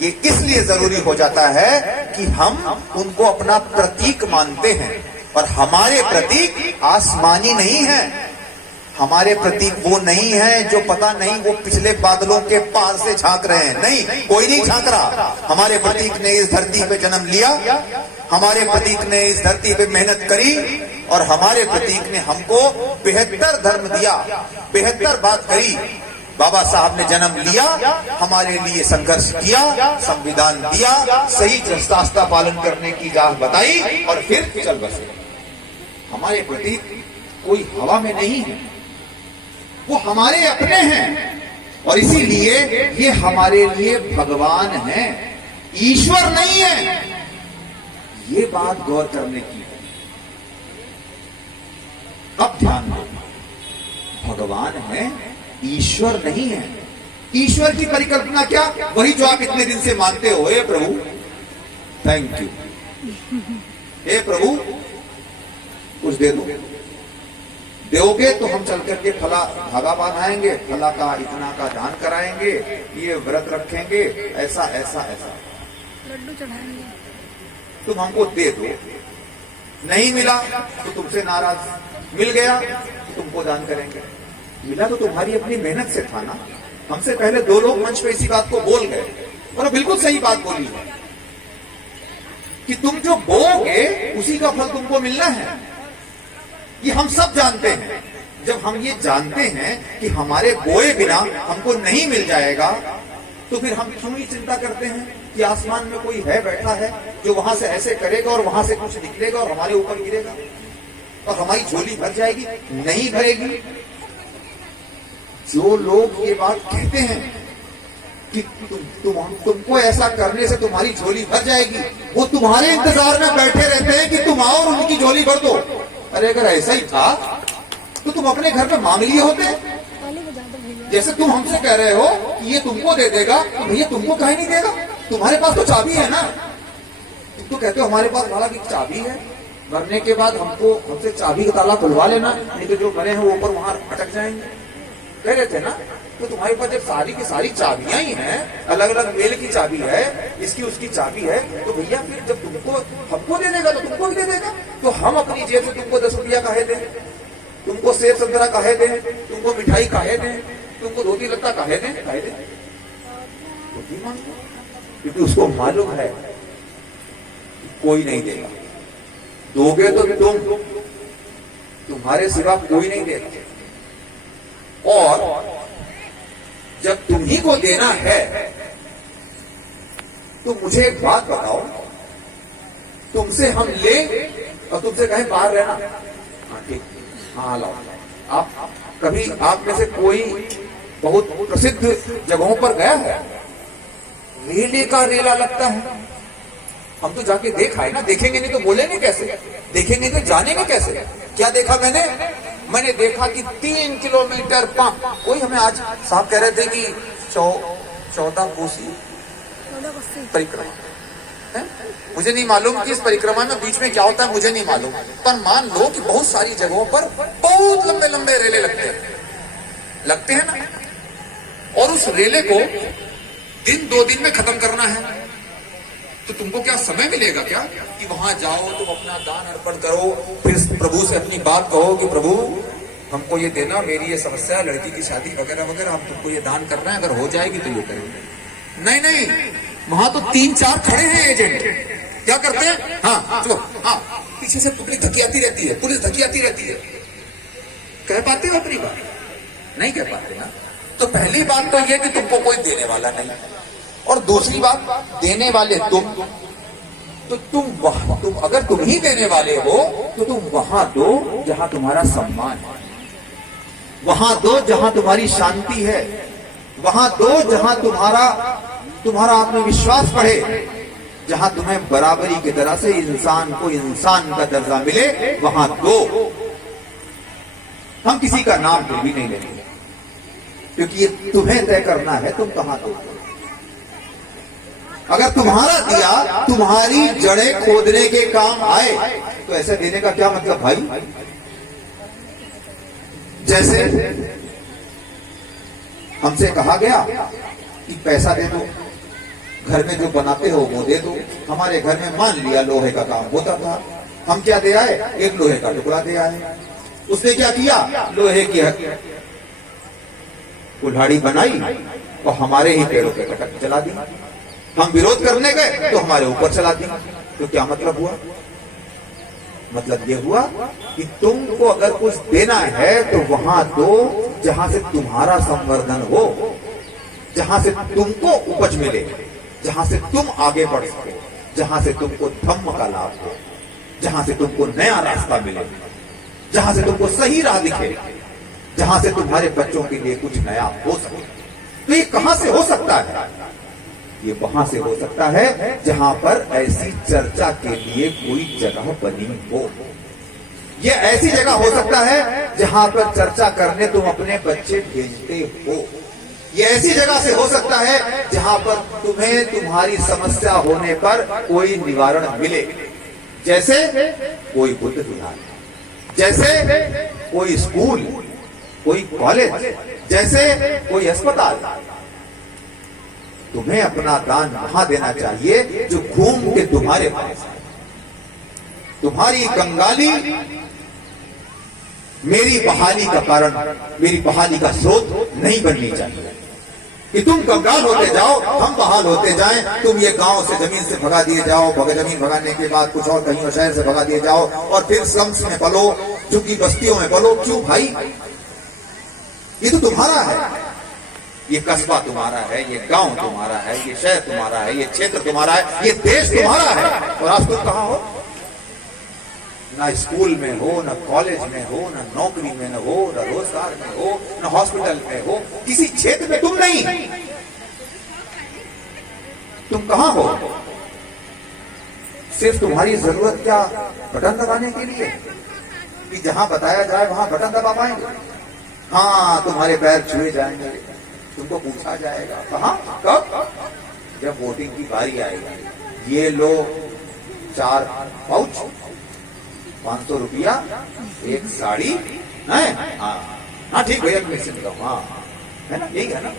ये इसलिए जरूरी हो जाता है कि हम उनको अपना प्रतीक मानते हैं और हमारे प्रतीक आसमानी नहीं है। हमारे प्रतीक वो नहीं है जो पता नहीं वो पिछले बादलों के पार से झांक रहे हैं, नहीं, कोई नहीं झांक रहा। हमारे प्रतीक ने इस धरती पे जन्म लिया, हमारे प्रतीक ने इस धरती पे मेहनत करी और हमारे प्रतीक ने हमको बेहतर धर्म दिया, बेहतर बात करी। बाबा साहब ने जन्म लिया, हमारे लिए संघर्ष किया, संविधान दिया, सही रास्ता पालन करने की राह बताई और फिर चल बसे। हमारे प्रतीक कोई हवा में नहीं है, वो हमारे अपने हैं और इसीलिए ये हमारे लिए भगवान हैं, ईश्वर नहीं है। ये बात गौर करने की है। अब ध्यान दो, भगवान है, ईश्वर नहीं है। ईश्वर की परिकल्पना क्या? वही जो आप इतने दिन से मानते हो, हे प्रभु थैंक यू, हे प्रभु कुछ दे दो, दोगे तो हम चल करके फला धागा बांधाएंगे, फला का इतना का दान कराएंगे, ये व्रत रखेंगे, ऐसा ऐसा ऐसा लड्डू चढ़ाएंगे। तुम हमको दे दो, नहीं मिला तो तुमसे नाराज, मिल गया तो तुमको दान करेंगे। मिला तो तुम्हारी अपनी मेहनत से था ना। हमसे पहले 2 लोग मंच पे इसी बात को बोल गए और बिल्कुल सही बात बोली है कि तुम जो बोओगे उसी का फल तुमको मिलना है। ये हम सब जानते हैं। जब हम ये जानते हैं कि हमारे बोए बिना हमको नहीं मिल जाएगा, तो फिर हम क्यों ही चिंता करते हैं कि आसमान में कोई है बैठा है जो वहां से ऐसे करेगा और वहां से कुछ निकलेगा और हमारे ऊपर गिरेगा और हमारी झोली भर जाएगी? नहीं भरेगी। जो लोग ये बात कहते हैं कि तुमको ऐसा करने से तुम्हारी झोली भर जाएगी, वो तुम्हारे इंतजार में बैठे रहते हैं कि तुम आओ और उनकी झोली भर दो। अरे अगर ऐसा ही था तो तुम अपने घर पे मांग लिए होते। जैसे तुम हमसे कह रहे हो कि ये तुमको दे देगा, तो भैया तुमको कहीं नहीं देगा, तुम्हारे पास तो चाबी है ना। तुम तो कहते हो हमारे पास वाला की चाबी है, मरने के बाद हमसे चाबी का ताला खुलवा लेना, नहीं तो जो मरे हैं वो ऊपर वहां अटक जाएंगे, कह रहे थे ना। तो तुम्हारे पास जब सारी की सारी चाबियां ही हैं, अलग अलग मेल की चाबी है, इसकी उसकी चाबी है, तो भैया फिर जब तुमको हमको दे देगा तो तुमको भी दे देगा। तो हम अपनी जेब से तुमको 10 रुपया काहे दें, तुमको सेब संतरा काहे दें, तुमको मिठाई काहे दें, तुमको धोती लत्ता काहे दें, काहे दें? क्योंकि उसको मालूम है कोई नहीं देगा। दोगे तो तुम्हारे सिवा कोई नहीं देगा। और जब तुम्ही को देना है तो मुझे एक बात बताओ, तुमसे हम ले और तुमसे कहें बाहर रहना, हाँ ठीक, हाँ लाओ। आप में से कोई बहुत प्रसिद्ध जगहों पर गया है? रेले का रेला लगता है। हम तो जाके देखा है ना, देखेंगे नहीं तो बोलेंगे कैसे, देखेंगे नहीं तो जानेंगे कैसे। क्या देखा मैंने देखा कि 3 किलोमीटर कोई हमें आज साहब कह रहे थे कि 14 कोसी परिक्रमा है। मुझे नहीं मालूम कि इस परिक्रमा में बीच में क्या होता है, मुझे नहीं मालूम, पर मान लो कि बहुत सारी जगहों पर बहुत लंबे लंबे रेले लगते हैं ना। और उस रेले को 2 दिन में खत्म करना है, तो तुमको क्या समय मिलेगा क्या कि वहां जाओ, तुम अपना दान अर्पण करो, फिर प्रभु से अपनी बात कहो कि प्रभु हमको ये देना, मेरी ये समस्या, लड़की की शादी वगैरह वगैरह, हम तुमको ये दान करना है, अगर हो जाएगी तो ये करेंगे। नहीं, वहां तो 3-4 खड़े हैं एजेंट। क्या करते हैं? हाँ चलो, हाँ पीछे से पब्लिक धकियाती रहती है, पुलिस धकियाती रहती है। कह पाते हो अपनी बात? नहीं कह पाते ना। तो पहली बात तो यह कि तुमको कोई देने वाला नहीं, और दूसरी बात, देने वाले तुम अगर तुम ही देने वाले हो तो तुम वहां दो जहां तुम्हारा सम्मान है, वहां दो जहां तुम्हारी शांति है, वहां दो जहां तुम्हारा आत्मविश्वास बढ़े, जहां तुम्हें बराबरी की तरह से इंसान को इंसान का दर्जा मिले, वहां दो। हम किसी का नाम फिर भी नहीं लेंगे, क्योंकि ये तुम्हें तय करना है तुम कहां दो। अगर तुम्हारा दिया तुम्हारी जड़ें खोदने के काम आए तो ऐसे देने का क्या मतलब भाई? जैसे हमसे कहा गया कि पैसा दे दो, घर में जो बनाते हो वो दे दो। हमारे घर में मान लिया लोहे का काम होता था, हम क्या दे आए? एक लोहे का टुकड़ा दे आए। उसने क्या किया? लोहे की कुल्हाड़ी बनाई और हमारे ही पेड़ों पे कटक चला दी। हम विरोध करने गए तो हमारे ऊपर चला दी। तो क्या मतलब हुआ? मतलब ये हुआ कि तुमको अगर कुछ देना है तो वहां दो जहां से तुम्हारा संवर्धन हो, जहां से तुमको उपज मिले, जहां से तुम आगे बढ़ सको, जहां से तुमको धम्म का लाभ हो, जहां से तुमको नया रास्ता मिले, जहां से तुमको सही राह दिखे, जहां से तुम्हारे बच्चों के लिए कुछ नया हो सके। तो ये कहां से हो सकता है? ये वहां से हो सकता है जहां पर ऐसी चर्चा के लिए कोई जगह बनी हो। ये ऐसी जगह हो सकता है जहां पर चर्चा करने तुम अपने बच्चे भेजते हो। ये ऐसी जगह से हो सकता है जहां पर तुम्हें तुम्हारी समस्या होने पर कोई निवारण मिले। जैसे कोई बुद्ध विहार, जैसे कोई स्कूल, कोई कॉलेज, जैसे कोई अस्पताल। तुम्हें अपना दान वहां देना चाहिए जो घूम के तुम्हारे पास है। तुम्हारी कंगाली मेरी बहाली का कारण, मेरी बहाली का स्रोत नहीं बननी चाहिए कि तुम कंगाल होते जाओ, हम बहाल होते जाएं। तुम ये गांव से जमीन से भगा दिए जाओ, जमीन भगाने के बाद कुछ और कहीं और शहर से भगा दिए जाओ और फिर स्लम्स में पलो, चुकी बस्तियों में पलो। क्यों भाई? ये तो तुम्हारा है, ये कस्बा तुम्हारा है, ये गांव तुम्हारा है, ये शहर तुम्हारा है, ये क्षेत्र तुम्हारा है, ये देश तुम्हारा है। और आज तुम कहां हो? ना स्कूल में हो, ना कॉलेज में हो, ना नौकरी में हो, ना रोजगार में हो, ना हॉस्पिटल में हो, किसी क्षेत्र में तुम नहीं। तुम कहां हो? सिर्फ तुम्हारी जरूरत क्या बटन दबाने के लिए कि जहां बताया जाए वहां बटन दबा पाएंगे? हाँ, तुम्हारे पैर छुए जाएंगे, तुमको पूछा जाएगा कहां, कब? जब वोटिंग की बारी आएगी। ये लो 4 पाउच, 500 रुपया, एक साड़ी है। हाँ ठीक भैया, मैं से बताऊं। हाँ है ना, यही है ना।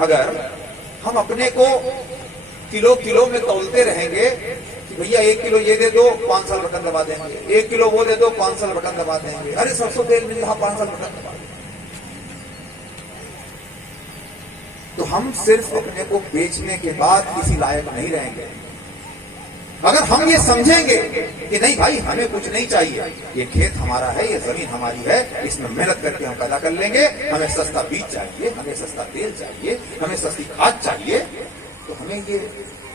अगर हम अपने को किलो किलो में तौलते रहेंगे कि भैया 1 किलो ये दे दो, 5 साल बटन दबा देंगे, 1 किलो वो दे दो, 5 साल बटन दबा देंगे। अरे सरसों तेल मिल रहा, 5 साल बटन दबा देंगे। तो हम सिर्फ अपने को बेचने के बाद किसी लायक नहीं रहेंगे। अगर हम ये समझेंगे कि नहीं भाई, हमें कुछ नहीं चाहिए, ये खेत हमारा है, ये जमीन हमारी है, इसमें मेहनत करके हम पैदा कर लेंगे, हमें सस्ता बीज चाहिए, हमें सस्ता तेल चाहिए, हमें सस्ती खाद चाहिए, तो हमें ये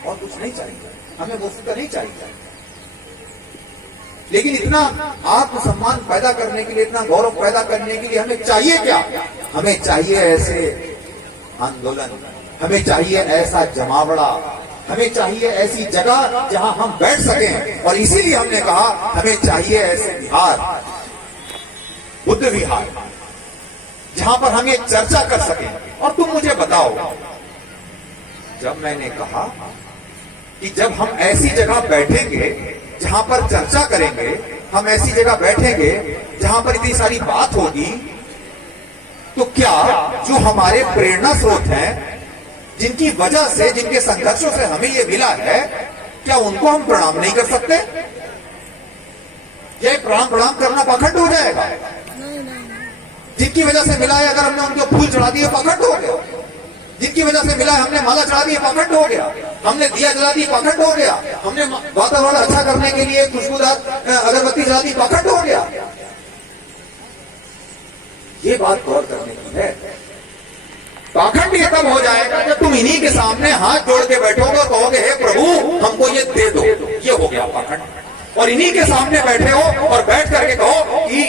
और कुछ नहीं चाहिए, हमें वस्तुतः नहीं चाहिए। लेकिन इतना आत्मसम्मान पैदा करने के लिए, इतना गौरव पैदा करने के लिए हमें चाहिए क्या? हमें चाहिए ऐसे आंदोलन, हमें चाहिए ऐसा जमावड़ा, हमें चाहिए ऐसी जगह जहां हम बैठ सकें। और इसीलिए हमने कहा हमें चाहिए ऐसे विहार, बुद्ध विहार, जहां पर हम ये चर्चा कर सकें। और तुम मुझे बताओ, जब मैंने कहा कि जब हम ऐसी जगह बैठेंगे जहां पर चर्चा करेंगे, हम ऐसी जगह बैठेंगे जहां पर इतनी सारी बात होगी, तो क्या जो हमारे प्रेरणा स्रोत हैं, जिनकी वजह से, जिनके संघर्षों से हमें ये मिला है, क्या उनको हम प्रणाम नहीं कर सकते? ये प्रणाम करना पाखंड हो जाएगा? जिनकी वजह से मिला है, अगर हमने उनको फूल चढ़ा दिए, पाखंड हो गया। जिनकी वजह से मिला है, हमने माला चढ़ा दी, पाखंड हो गया। हमने दिया जला दी, पाखंड हो गया। हमने वातावरण अच्छा करने के लिए खुशबूदार अगरबत्ती जला दी, पाखंड हो गया। ये बात गौर करने की है। पाखंड ये तब हो जाएगा जब तुम इन्हीं के सामने हाथ जोड़ के बैठोगे और कहोगे हे प्रभु हमको ये दे दो, ये हो गया पाखंड। और इन्हीं के सामने बैठे हो और बैठ करके कहो कि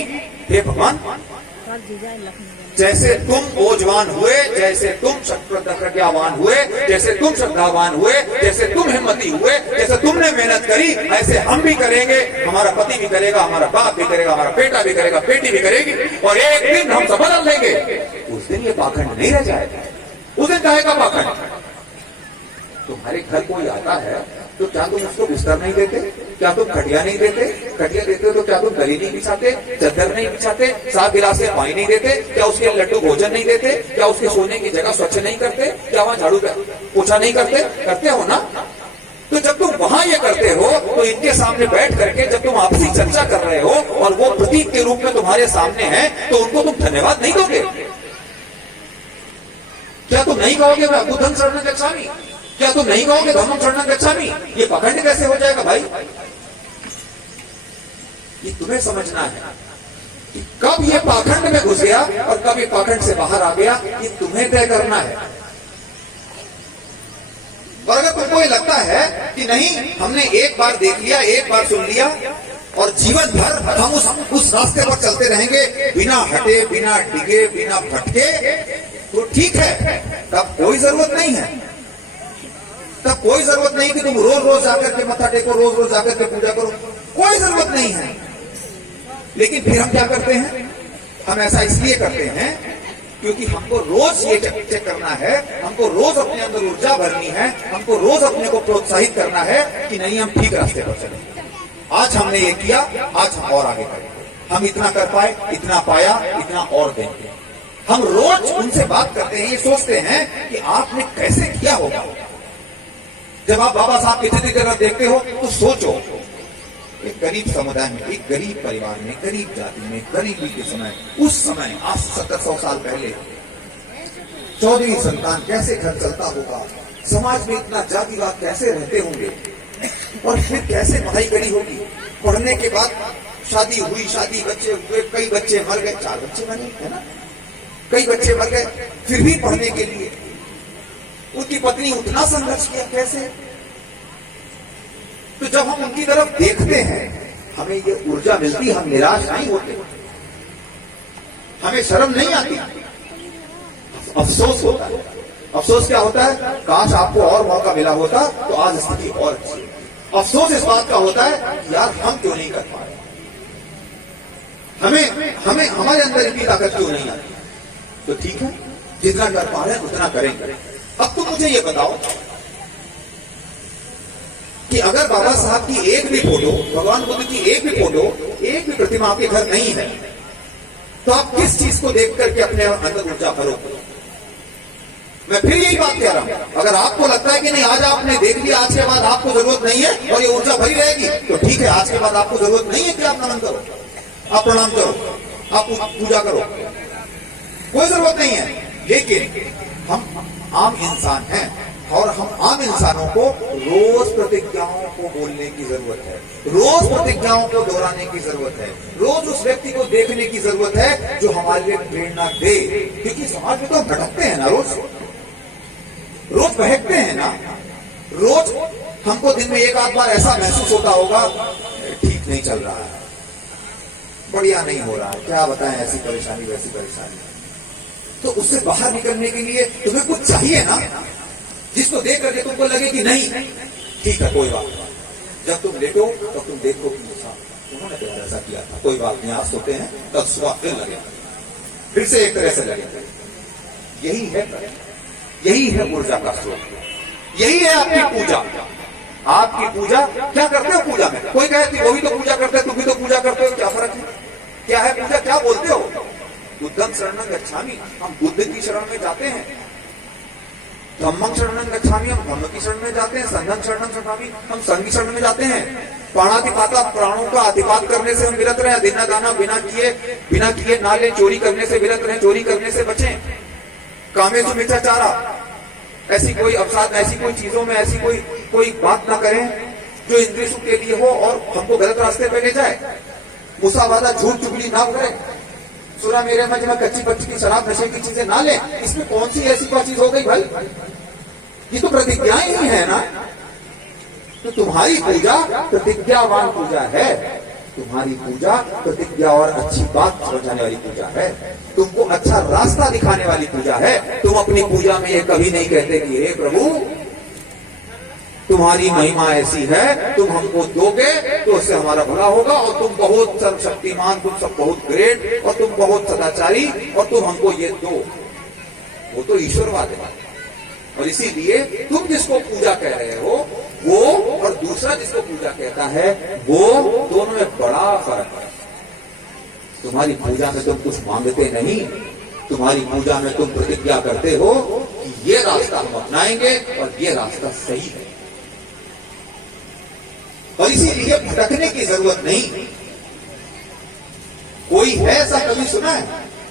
हे भगवान, जैसे तुम ओजवान हुए, जैसे तुम प्रज्ञावान हुए, जैसे तुम श्रद्धावान हुए, जैसे तुम हिम्मती हुए, जैसे तुमने मेहनत करी, ऐसे हम भी करेंगे। हमारा पति भी करेगा, हमारा बाप भी करेगा, हमारा बेटा भी करेगा, बेटी भी करेगी, और एक दिन हम सब बदल लेंगे। उस दिन ये पाखंड नहीं रह जाएगा। उस दिन कहेगा पाखंड। तुम्हारे घर कोई आता है तो क्या तुम उसको बिस्तर नहीं देते? क्या तुम खटिया नहीं देते? खटिया देते तो क्या तुम गली नहीं बिछाते, चादर नहीं बिछाते, 7 गिलास से पानी नहीं देते? क्या उसके लड्डू भोजन नहीं देते? क्या उसके सोने की जगह स्वच्छ नहीं करते? क्या वहां झाड़ू पोछा नहीं करते? करते हो ना? तो जब तुम वहां ये करते हो तो इनके सामने बैठ करके जब तुम आपसी चर्चा कर रहे हो और वो प्रतीक के रूप में तुम्हारे सामने है, तो उनको तुम धन्यवाद नहीं दोगे? क्या तुम नहीं कहोगे मैं बुद्धं शरणं गच्छामि? क्या तुम नहीं कहोगे धम्मं शरणं गच्छामि? ये पाखंड कैसे हो जाएगा भाई? ये तुम्हें समझना है कि कब ये पाखंड में घुस गया और कब ये पाखंड से बाहर आ गया, ये तुम्हें तय करना है। और अगर तुमको ये लगता है कि नहीं, हमने एक बार देख लिया, एक बार सुन लिया और जीवन भर हम उस रास्ते पर चलते रहेंगे बिना हटे, बिना डिगे, बिना भटके, तो ठीक है, तब कोई जरूरत नहीं है। तब कोई जरूरत नहीं कि तुम रोज रोज जाकर के मत्था टेको, रोज रोज जाकर के पूजा करो, कोई जरूरत नहीं है। लेकिन फिर हम क्या करते हैं? हम ऐसा इसलिए करते हैं क्योंकि हमको रोज ये चेक करना है, हमको रोज अपने अंदर ऊर्जा भरनी है, हमको रोज अपने को प्रोत्साहित करना है कि नहीं, हम ठीक रास्ते पर चलें। आज हमने ये किया, आज हम और आगे करेंगे। हम इतना कर पाए, इतना पाया, इतना और देंगे। हम रोज उनसे बात करते हैं, ये सोचते हैं कि आपने कैसे किया होगा। जब आप बाबा साहब की स्थिति अगर देखते हो तो सोचो, एक गरीब समुदाय में, एक गरीब परिवार में, गरीब जाति में, गरीबी के समय, उस समय आज 1700 साल पहले 14वीं संतान कैसे घर चलता होगा, समाज में इतना जातिवाद कैसे रहते होंगे, और फिर कैसे पढ़ाई करी होगी। पढ़ने के बाद शादी हुई, शादी बच्चे हुए, कई बच्चे मर गए, 4 बच्चे मरे, है ना, कई बच्चे मर गए, फिर भी पढ़ने के लिए उनकी पत्नी उतना संघर्ष किया, कैसे। तो जब हम उनकी तरफ देखते हैं हमें ये ऊर्जा मिलती, हम निराश नहीं होते, हमें शर्म नहीं आती, अफसोस होता है। अफसोस क्या होता है, काश आपको और मौका मिला होता तो आज स्थिति और अच्छी। अफसोस इस बात का होता है कि यार हम क्यों नहीं कर पाए, हमें हमारे अंदर इतनी ताकत क्यों नहीं आती। तो ठीक है, जितना कर पा रहे हैं उतना करेंगे। अब तुम मुझे ये बताओ कि अगर बाबा साहब की एक भी फोटो, भगवान बुद्ध की एक भी फोटो, एक भी प्रतिमा आपके घर नहीं है, तो आप किस चीज को देख करके अपने अंदर ऊर्जा भरोगे। मैं फिर यही बात कह रहा हूं, अगर आपको लगता है कि नहीं आज आपने देख लिया, आज के बाद आपको जरूरत नहीं है और ये ऊर्जा भरी रहेगी, तो ठीक है, आज के बाद आपको जरूरत नहीं है कि आप नमन करो, आप प्रणाम करो, आप पूजा करो, कोई जरूरत नहीं है। लेकिन हम आम इंसान हैं और हम आम इंसानों को रोज प्रतिज्ञाओं को बोलने की जरूरत है, रोज प्रतिज्ञाओं को दोहराने की जरूरत है, रोज उस व्यक्ति को देखने की जरूरत है जो हमारे लिए प्रेरणा दे। क्योंकि समाज में तो हम भटकते हैं ना, रोज बहकते हैं ना, रोज हमको दिन में एक आध बार ऐसा महसूस होता होगा ठीक नहीं चल रहा है, बढ़िया नहीं हो रहा है, क्या बताएं, ऐसी परेशानी वैसी परेशानी। तो उससे बाहर निकलने के लिए तुम्हें कुछ चाहिए ना, जिसको देख करके तुमको लगे कि नहीं ठीक है, कोई बात नहीं। जब तुम लेटो तो तुम देखो कि उन्होंने तो ऐसा किया था, कोई बात नहीं, आज सोते हैं तब सुबह फिर लगे, फिर से एक तरह से लगे। यही है ऊर्जा का स्रोत, यही है आपकी पूजा। आपकी पूजा क्या करते हो पूजा में? कोई कहे वो भी तो पूजा करते हैं, तुम भी तो पूजा करते हो, क्या फर्क है? क्या है पूजा, क्या बोलते हो? बुद्धं शरणं गच्छामि, हम बुद्ध की शरण में जाते हैं। धम्मं शरणं गच्छामि, हम धम्म की शरण में जाते हैं। संघं शरणं गच्छामि, हम संघ की शरण में जाते हैं। प्राणातिपाता, प्राणों का अधिपात करने से हम विरत रहे, देना दाना बिना किए ना ले, चोरी करने से विरत रहे, चोरी करने से बचें। कामेषु मिथ्याचारा, ऐसी कोई अवसाद, ऐसी कोई चीजों में ऐसी कोई बात ना करें जो इंद्रिय सुख के लिए हो और हमको गलत रास्ते पे ले जाए। मुसावादा, झूठ चुगली ना करें, सुरा मेरे मज में कच्ची पच्ची की शराब नशे की चीजें ना ले। इसमें कौन सी ऐसी कोई चीज हो गई भाई? ये तो प्रतिज्ञाएं ही है ना। तो तुम्हारी पूजा प्रतिज्ञावान पूजा है, तुम्हारी पूजा प्रतिज्ञा और अच्छी बात समझाने वाली पूजा है, तुमको अच्छा रास्ता दिखाने वाली पूजा है। तुम अपनी पूजा में ये कभी नहीं कहते कि हे प्रभु तुम्हारी महिमा ऐसी है, तुम हमको दोगे तो उससे हमारा भला होगा, और तुम बहुत सर्वशक्तिमान, तुम सब बहुत ग्रेट, और तुम बहुत सदाचारी, और तुम हमको ये दो। वो तो ईश्वरवाद है। और इसीलिए तुम जिसको पूजा कह रहे हो वो और दूसरा जिसको पूजा कहता है वो, दोनों में बड़ा फर्क है। तुम्हारी पूजा में तुम कुछ मांगते नहीं, तुम्हारी पूजा में तुम प्रतिज्ञा करते हो कि ये रास्ता हम अपनाएंगे और ये रास्ता सही है। और इसीलिए भटकने की जरूरत नहीं। कोई है ऐसा कभी सुना है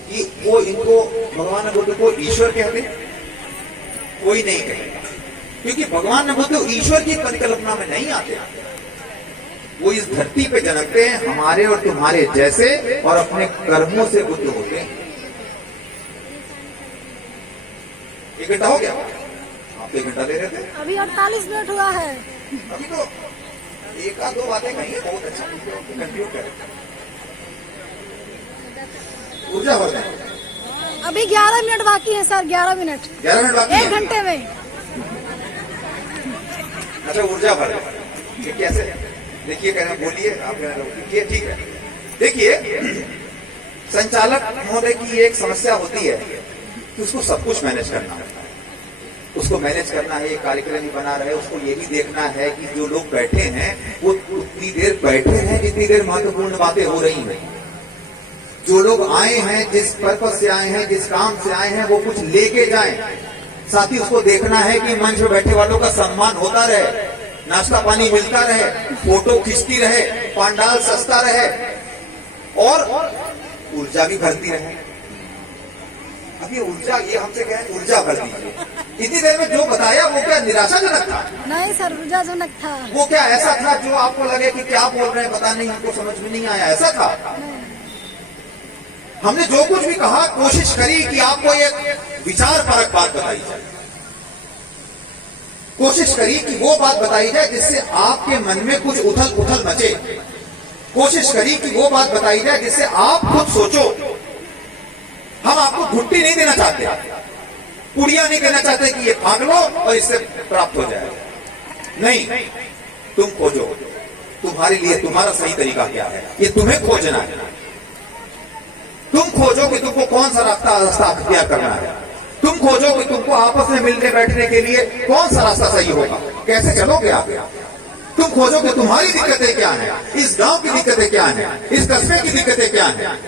कि वो इनको भगवान बुद्ध को ईश्वर कहते? कोई नहीं कहेगा, क्योंकि भगवान बुद्ध ईश्वर की परिकल्पना में नहीं आते। वो इस धरती पे जन्मते हैं हमारे और तुम्हारे जैसे, और अपने कर्मों से बुद्ध होते हैं। 1 घंटा हो गया? आप 1 घंटा दे रहे थे? अभी 48 मिनट हुआ है। अभी तो 1-2 बातें कही है, बहुत अच्छा कंटिन्यू करें। ऊर्जा हो जाए। अभी 11 मिनट बाकी है सर, 11 मिनट 11 मिनट बाकी है 1 घंटे में। अच्छा, ऊर्जा भर ये कैसे? देखिए, कहना बोलिए आप, देखिए ठीक है। देखिए, संचालक महोदय की एक समस्या होती है कि उसको सब कुछ मैनेज करना है, उसको मैनेज करना है, एक कार्यक्रम ही बना रहे, उसको ये भी देखना है कि जो लोग बैठे हैं वो उतनी देर बैठे हैं जितनी देर महत्वपूर्ण बातें हो रही हैं। जो लोग आए हैं, जिस पर्पज से आए हैं, जिस काम से आए हैं, वो कुछ लेके जाएं। साथ ही उसको देखना है कि मंच में बैठे वालों का सम्मान होता रहे, नाश्ता पानी मिलता रहे, फोटो खींचती रहे, पंडाल सस्ता रहे और ऊर्जा भी भरती रहे। अब ये ऊर्जा, ये हमसे कहें ऊर्जा भर दीजिए। इतनी देर में जो बताया वो क्या निराशाजनक था? नहीं सर, ऊर्जाजनक था। वो क्या ऐसा था जो आपको लगे कि क्या बोल रहे हैं पता नहीं, हमको समझ में नहीं आया, ऐसा था? हमने जो कुछ भी कहा कोशिश करी कि आपको एक विचार परक बात बताई जाए, कोशिश करी कि वो बात बताई जाए जिससे आपके मन में कुछ उथल पुथल मचे, कोशिश करी कि वो बात बताई जाए जिससे आप खुद सोचो। हम आपको घुट्टी नहीं देना चाहते, पुड़िया नहीं देना चाहते कि ये भाग लो और इससे प्राप्त हो जाए। नहीं, तुम खोजो तुम्हारे लिए तुम्हारा सही तरीका क्या है, ये तुम्हें खोजना है। तुम खोजो कि तुमको कौन सा रास्ता अख्तियार करना है। तुम खोजो कि तुमको आपस में मिलने बैठने के लिए कौन सा रास्ता सही होगा, कैसे चलोगे आप। तुम खोजो कि तुम्हारी दिक्कतें क्या हैं, इस गांव की दिक्कतें क्या हैं, इस कस्बे की दिक्कतें क्या हैं,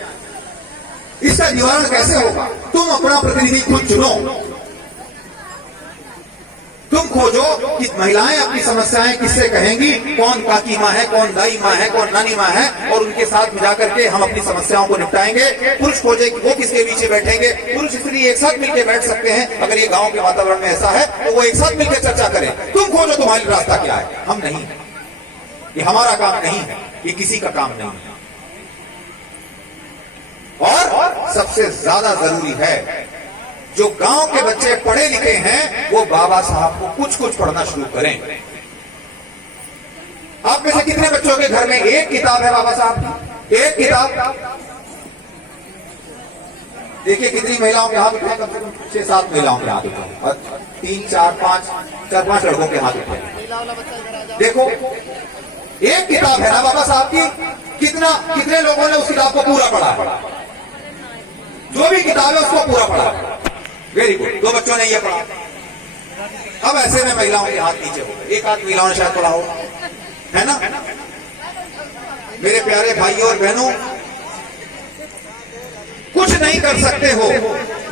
इसका निवारण कैसे होगा। तुम अपना प्रतिनिधि खुद चुनो। तुम खोजो कि महिलाएं अपनी समस्याएं किससे कहेंगी, कौन काकी माँ है, कौन दाई माँ है, कौन नानी माँ है, और उनके साथ मिला करके हम अपनी समस्याओं को निपटाएंगे। पुरुष खोजे कि वो किसके पीछे बैठेंगे। पुरुष स्त्री एक साथ मिलकर बैठ सकते हैं, अगर ये गांव के वातावरण में ऐसा है तो वो एक साथ मिलकर चर्चा करें। तुम खोजो तुम्हारी रास्ता क्या है, हम नहीं, ये हमारा काम नहीं है, ये किसी का काम नहीं है। और सबसे ज्यादा जरूरी है, जो गांव के बच्चे पढ़े लिखे हैं वो बाबा साहब को कुछ कुछ पढ़ना शुरू करें। आप में से कितने बच्चों के घर में एक किताब है बाबा साहब की, एक किताब? देखिए कितनी महिलाओं के हाथ उठाए, कम से कम 6-7 महिलाओं के हाथ उठाए और 3, 4, 5 लड़कों के हाथ उठाए। देखो एक किताब है ना बाबा साहब की, कितने लोगों ने उस किताब को पूरा पढ़ा? जो भी किताब है उसको पूरा पढ़ा। वेरी गुड, 2 बच्चों ने ये पढ़ा। अब ऐसे में महिलाओं के हाथ नीचे हो गए, एक आध महिलाओं ने शायद पढ़ा हो, है ना? मेरे प्यारे भाइयों और बहनों, कुछ नहीं कर सकते हो।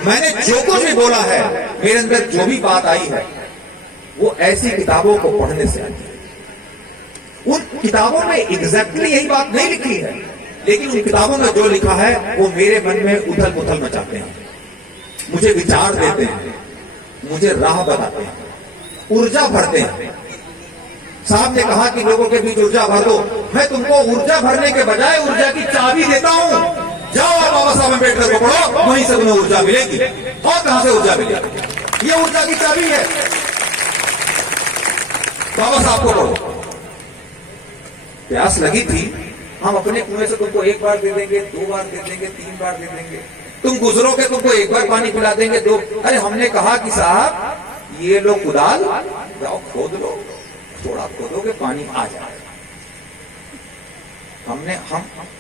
मैंने जो कुछ भी बोला है, मेरे अंदर जो भी बात आई है, वो ऐसी किताबों को पढ़ने से आई है। उन किताबों में एग्जैक्टली यही बात नहीं लिखी है, लेकिन उन किताबों में जो लिखा है वो मेरे मन में उथल पुथल मचाते हैं, मुझे विचार देते हैं, मुझे राह बताते हैं, ऊर्जा भरते हैं। साहब ने कहा कि लोगों के बीच ऊर्जा भर दो। मैं तुमको ऊर्जा भरने के बजाय ऊर्जा की चाबी देता हूं। जाओ आप बाबा साहब अम्बेडकर को पढ़ो, वहीं से तुम्हें ऊर्जा मिलेगी। और कहां से ऊर्जा मिलेगी? ये ऊर्जा की चाबी है, बाबा साहब को पढ़ो। प्यास लगी थी, हम अपने कुएं से तुमको 1 बार दे देंगे, 2 बार दे देंगे, 3 बार दे देंगे। तुम गुजरोगे तुमको 1 बार पानी पिला देंगे, 2। अरे हमने कहा कि साहब ये लो कुदाल, जाओ खोद लो, थोड़ा खोदोगे पानी आ जाएगा। हम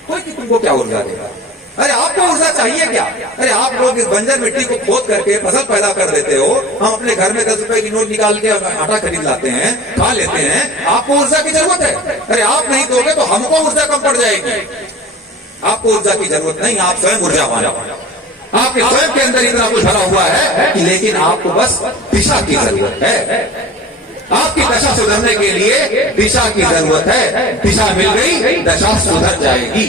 कोई कि तुमको क्या ऊर्जा देगा? अरे आपको ऊर्जा चाहिए क्या? अरे आप लोग इस बंजर मिट्टी को खोद करके फसल पैदा कर देते हो। हम अपने घर में 10 रुपए की नोट निकाल के आटा खरीद लाते हैं, खा लेते हैं। आपको ऊर्जा की जरूरत है? अरे आप नहीं दोगे तो हमको ऊर्जा कम पड़ जाएगी। आपको ऊर्जा की जरूरत नहीं, आप स्वयं ऊर्जावान हो। आपके स्वयं के अंदर इतना कुछ भरा हुआ है कि लेकिन आपको बस दिशा की जरूरत है। आपकी दशा सुधरने के लिए दिशा की जरूरत है। दिशा मिल गई, दशा सुधर जाएगी।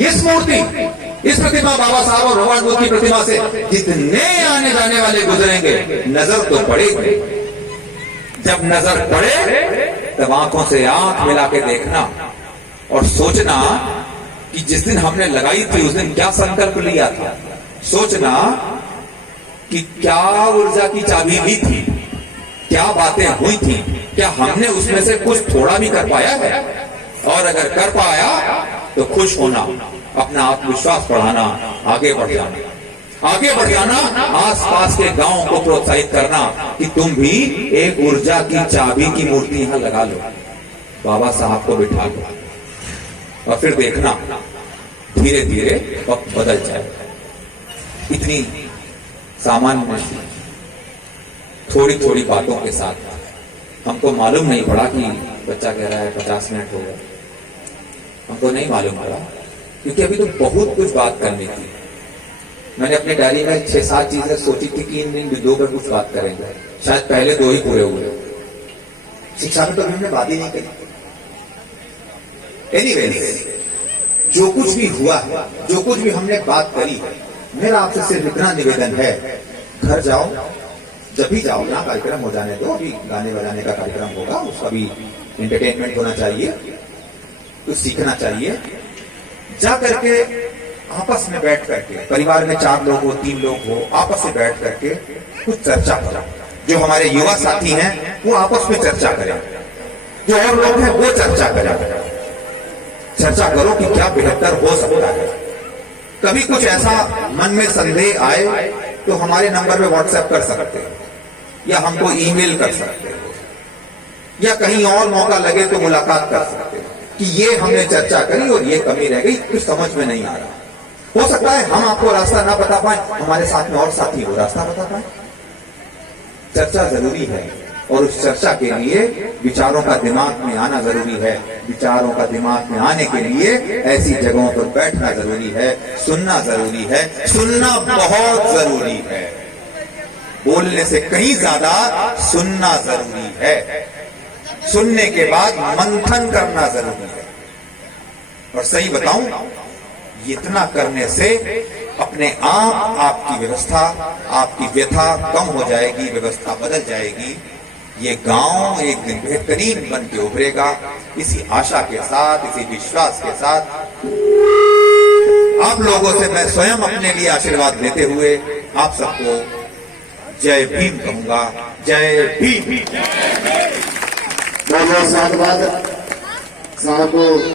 इस मूर्ति, इस प्रतिमा बाबा साहब और भगवान बुद्ध की प्रतिमा से जितने आने जाने वाले गुजरेंगे, नजर तो पड़ेगी। जब नजर पड़े तब आंखों से आंख मिला के देखना और सोचना कि जिस दिन हमने लगाई थी उस दिन क्या संकल्प लिया था। सोचना कि क्या ऊर्जा की चाबी ली थी, क्या बातें हुई थी, क्या हमने उसमें से कुछ थोड़ा भी कर पाया है? और अगर कर पाया तो खुश होना, अपना आत्मविश्वास बढ़ाना, आगे बढ़ जाना, आगे बढ़ जाना, आसपास के गांव को प्रोत्साहित करना कि तुम भी एक ऊर्जा की चाबी की मूर्ति यहां लगा लो, बाबा साहब को बिठा लो, और फिर देखना धीरे धीरे वक्त बदल जाए। इतनी सामान्य थोड़ी थोड़ी बातों के साथ हमको मालूम नहीं पड़ा कि बच्चा कह रहा है 50 मिनट हो गए, हमको नहीं मालूम पड़ा। क्योंकि अभी तो बहुत कुछ बात करनी थी। मैंने अपनी डायरी में 6-7 चीजें सोची थी कि इन बिंदुओं पर कुछ बात करेंगे, शायद पहले 2 ही पूरे हुए। शिक्षा में तो हमने बात ही नहीं करी। एनीवे, जो कुछ भी हुआ है, जो कुछ भी हमने बात करी है, मेरा आपसे सिर्फ इतना निवेदन है, घर जाओ, जब भी जाओ ना, कार्यक्रम हो जाने दो, अभी गाने बजाने का कार्यक्रम होगा, उसका भी एंटरटेनमेंट होना चाहिए, कुछ सीखना चाहिए। जा करके आपस में बैठ करके, परिवार में 4 लोग हो, 3 लोग हो, आपस में बैठ करके कुछ चर्चा करो। जो हमारे युवा साथी हैं वो आपस में चर्चा करें, जो और लोग हैं वो चर्चा करें। चर्चा करो कि क्या बेहतर हो सकता है। कभी कुछ ऐसा मन में संदेह आए तो हमारे नंबर पे व्हाट्सएप कर सकते हैं, या हमको ईमेल कर सकते हैं, या कहीं और मौका लगे तो मुलाकात कर सकते हैं कि ये हमने चर्चा करी और ये कमी रह गई, कुछ समझ में नहीं आ रहा। हो सकता है हम आपको रास्ता ना बता पाए, हमारे साथ में और साथी वो रास्ता बता पाए। चर्चा जरूरी है, और उस चर्चा के लिए विचारों का दिमाग में आना जरूरी है। विचारों का दिमाग में आने के लिए ऐसी जगहों पर बैठना जरूरी है, सुनना जरूरी है। सुनना बहुत जरूरी है, बोलने से कहीं ज्यादा सुनना जरूरी है। सुनने के बाद मंथन करना जरूरी है। और सही बताऊं, इतना करने से अपने आप आपकी व्यवस्था, आपकी व्यथा कम हो जाएगी, व्यवस्था बदल जाएगी। ये गांव एक दिन बेहतरीन बन के उभरेगा। इसी आशा के साथ, इसी विश्वास के साथ आप लोगों से मैं स्वयं अपने लिए आशीर्वाद देते हुए आप सबको जय भीम कहूंगा। जय भीम। बहुत बहुत साधुवाद साहब को।